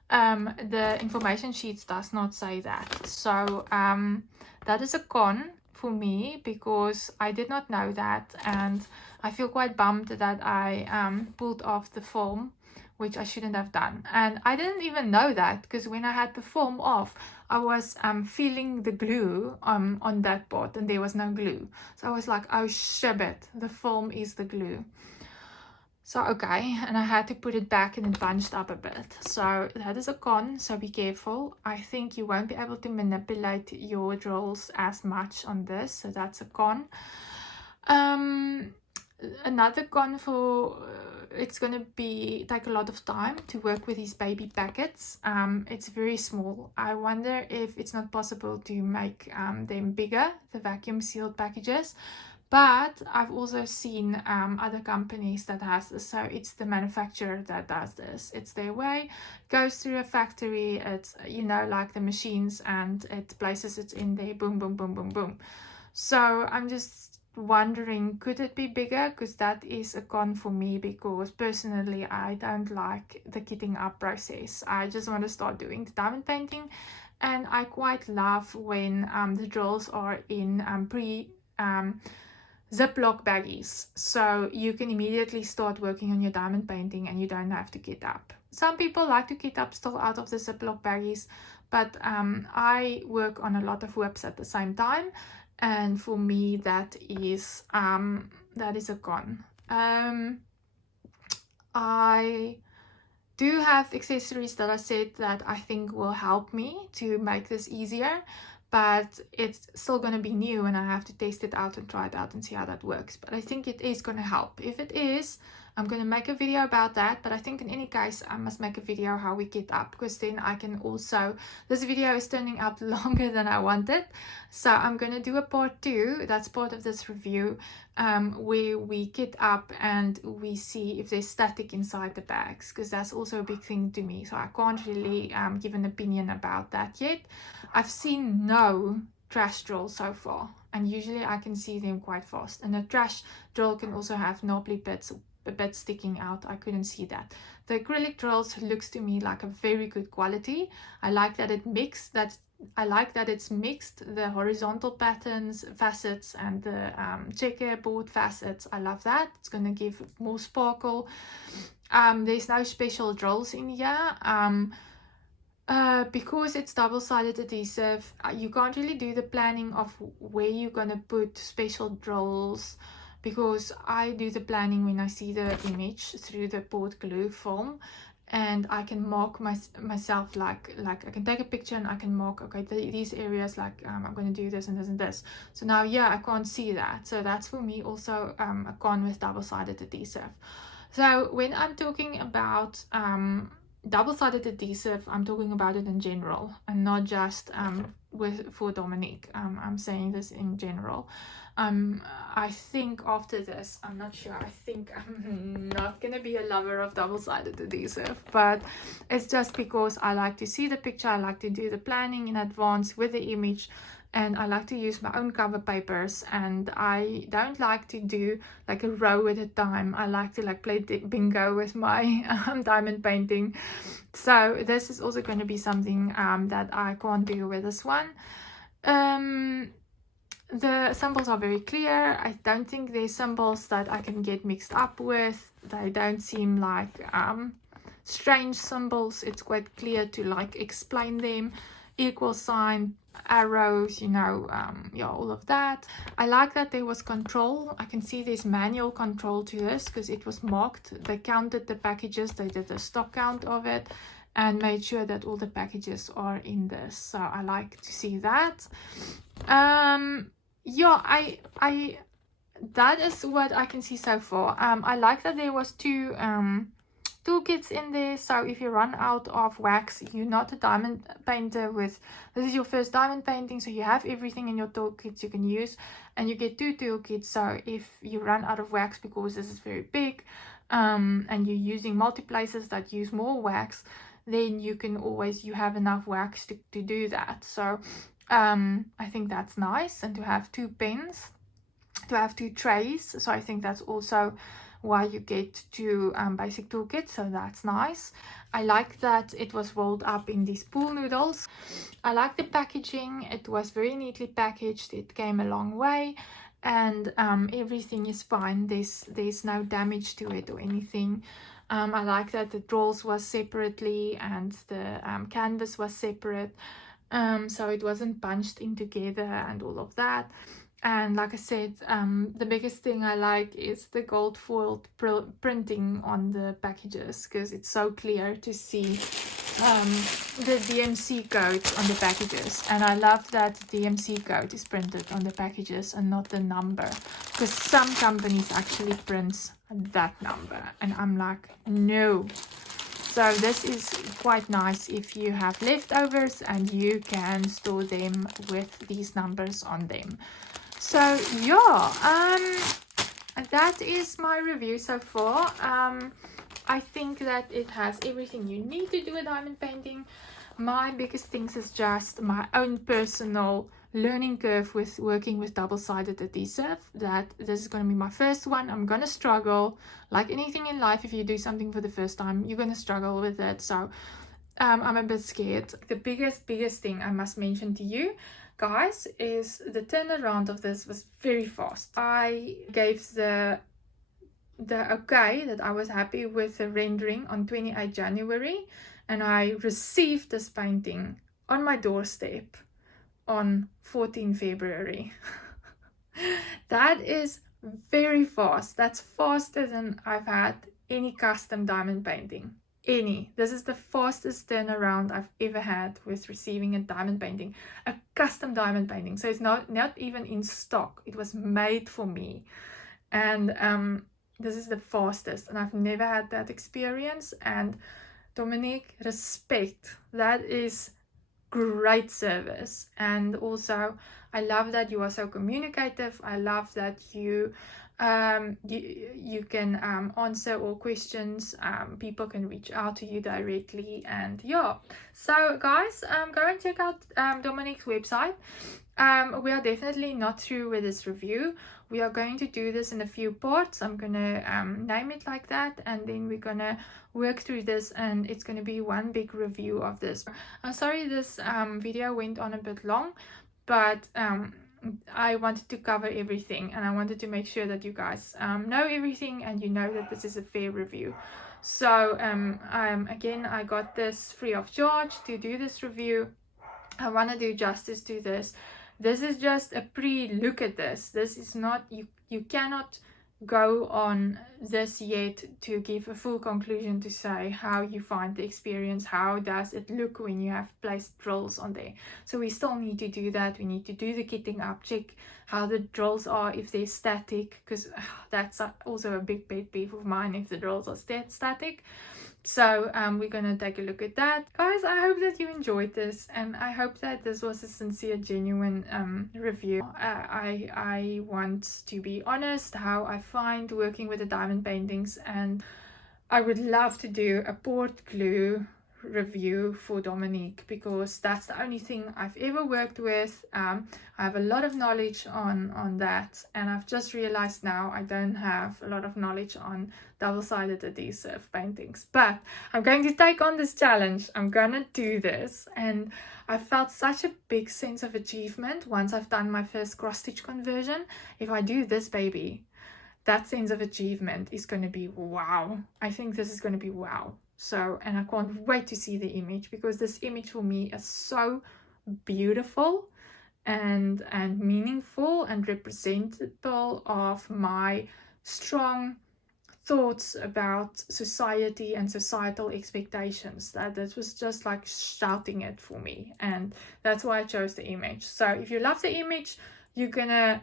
the information sheets does not say that. So that is a con for me, because I did not know that, and I feel quite bummed that I pulled off the film, which I shouldn't have done. And I didn't even know that, because when I had the film off, I was feeling the glue on that part, and there was no glue. So I was like, oh shit, the film is the glue. So okay, and I had to put it back, and it bunched up a bit. So that is a con, so be careful. I think you won't be able to manipulate your drills as much on this, so that's a con. Another con for it's going to take a lot of time to work with these baby packets. It's very small. I wonder if it's not possible to make them bigger, the vacuum sealed packages. But I've also seen other companies that has this. So it's the manufacturer that does this. It's their way, goes through a factory, it's, you know, like the machines, and it places it in there, boom, boom, boom, boom, boom. So I'm just wondering, could it be bigger? Because that is a con for me, because personally I don't like the kitting up process. I just want to start doing the diamond painting, and I quite love when the drills are in Ziploc baggies, so you can immediately start working on your diamond painting and you don't have to kit up. Some people like to kit up still out of the Ziploc baggies, but I work on a lot of whips at the same time, and for me that is a con. I do have accessories that I said that I think will help me to make this easier, but it's still going to be new, and I have to test it out and try it out and see how that works. But I think it is going to help. If it is, I'm going to make a video about that. But I think in any case, I must make a video how we get up, because then I can also, this video is turning out longer than I wanted, so I'm going to do a part 2, that's part of this review, where we get up and we see if there's static inside the bags, because that's also a big thing to me. So I can't really give an opinion about that yet. I've seen no trash drill so far, and usually I can see them quite fast, and a trash drill can also have knobbly bits, a bit sticking out. I couldn't see that. The acrylic drills looks to me like a very good quality. I like that it's mixed, the horizontal patterns, facets, and the checkerboard facets. I love that. It's going to give more sparkle. There's no special drills in here. Because it's double-sided adhesive, you can't really do the planning of where you're going to put special drills, because I do the planning when I see the image through the port glue film, and I can mark myself like I can take a picture and I can mark, okay, these areas, like I'm going to do this and this and this. So now, yeah, I can't see that. So that's for me also a con with double-sided adhesive. So when I'm talking about double-sided adhesive, I'm talking about it in general, and not just for Dominique. I'm saying this in general. I think after this, I'm not sure, I think I'm not gonna be a lover of double-sided adhesive, but it's just because I like to see the picture, I like to do the planning in advance with the image, and I like to use my own cover papers, and I don't like to do like a row at a time. I like to like play bingo with my diamond painting. So this is also going to be something that I can't do with this one. The symbols are very clear. I don't think there's symbols that I can get mixed up with. They don't seem like strange symbols. It's quite clear to like explain them. Equal sign, arrows, you know, yeah, all of that. I like that there was control. I can see there's manual control to this because it was marked. They counted the packages, they did a stock count of it and made sure that all the packages are in this. So I like to see that. Yeah, I that is what I can see so far. I like that there was two toolkits in there, so if you run out of wax, you're not a diamond painter with this is your first diamond painting, so you have everything in your toolkits you can use, and you get two toolkits. So if you run out of wax because this is very big and you're using multi-places that use more wax, then you can always, you have enough wax to do that. So I think that's nice. And to have two pens, to have two trays, so I think that's also why you get two basic toolkits, so that's nice. I like that it was rolled up in these pool noodles. I like the packaging. It was very neatly packaged. It came a long way, and everything is fine. There's no damage to it or anything. I like that the drawers was separately and the canvas was separate, so it wasn't bunched in together and all of that. And like I said, the biggest thing I like is the gold foiled printing on the packages, because it's so clear to see the DMC code on the packages. And I love that the DMC code is printed on the packages and not the number, because some companies actually print that number and I'm like, no. So this is quite nice if you have leftovers and you can store them with these numbers on them. So yeah, that is my review so far. I think that it has everything you need to do a diamond painting. My biggest things is just my own personal learning curve with working with double-sided adhesive, that this is going to be my first one. I'm going to struggle, like anything in life. If you do something for the first time, you're going to struggle with it. So I'm a bit scared. The biggest thing I must mention to you guys is the turnaround of this was very fast. I gave the okay that I was happy with the rendering on 28 January, and I received this painting on my doorstep on 14 February. That is very fast. That's faster than I've had any custom diamond painting. This is the fastest turnaround I've ever had with receiving a diamond painting, a custom diamond painting. So it's not even in stock. It was made for me, and this is the fastest, and I've never had that experience. And Dominique, respect. That is great service. And also I love that you are so communicative. I love that you can answer all questions. People can reach out to you directly. And yeah, so guys, go and check out Dominique's website. We are definitely not through with this review. We are going to do this in a few parts. I'm gonna name it like that, and then we're gonna work through this, and it's gonna be one big review of this. I'm sorry this video went on a bit long, but I wanted to cover everything, and I wanted to make sure that you guys know everything and you know that this is a fair review. So again, I got this free of charge to do this review. I want to do justice to this. This is just a pre-look at this. This is not, you cannot go on this yet to give a full conclusion to say how you find the experience, how does it look when you have placed drills on there. So we still need to do that. We need to do the kitting up, check how the drills are, if they're static, because that's also a big pet peeve of mine, if the drills are static. So we're gonna take a look at that. Guys, I hope that you enjoyed this, and I hope that this was a sincere, genuine review. I want to be honest how I find working with the diamond paintings, and I would love to do a port glue review for Dominique, because that's the only thing I've ever worked with. I have a lot of knowledge on that, and I've just realized now I don't have a lot of knowledge on double-sided adhesive paintings, but I'm going to take on this challenge. I'm gonna do this, and I felt such a big sense of achievement once I've done my first cross-stitch conversion. If I do this baby, that sense of achievement is going to be wow. I think this is going to be wow. So, and I can't wait to see the image, because this image for me is so beautiful and meaningful and representative of my strong thoughts about society and societal expectations. That was just like shouting it for me, and that's why I chose the image. So if you love the image, you're gonna,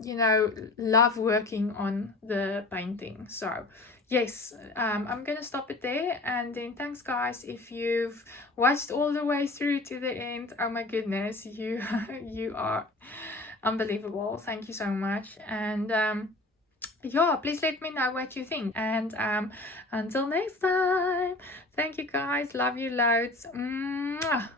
you know, love working on the painting. So yes, I'm gonna stop it there, and then thanks guys if you've watched all the way through to the end. Oh my goodness, you are unbelievable. Thank you so much. And yeah, please let me know what you think, and until next time, thank you guys, love you loads. Mwah.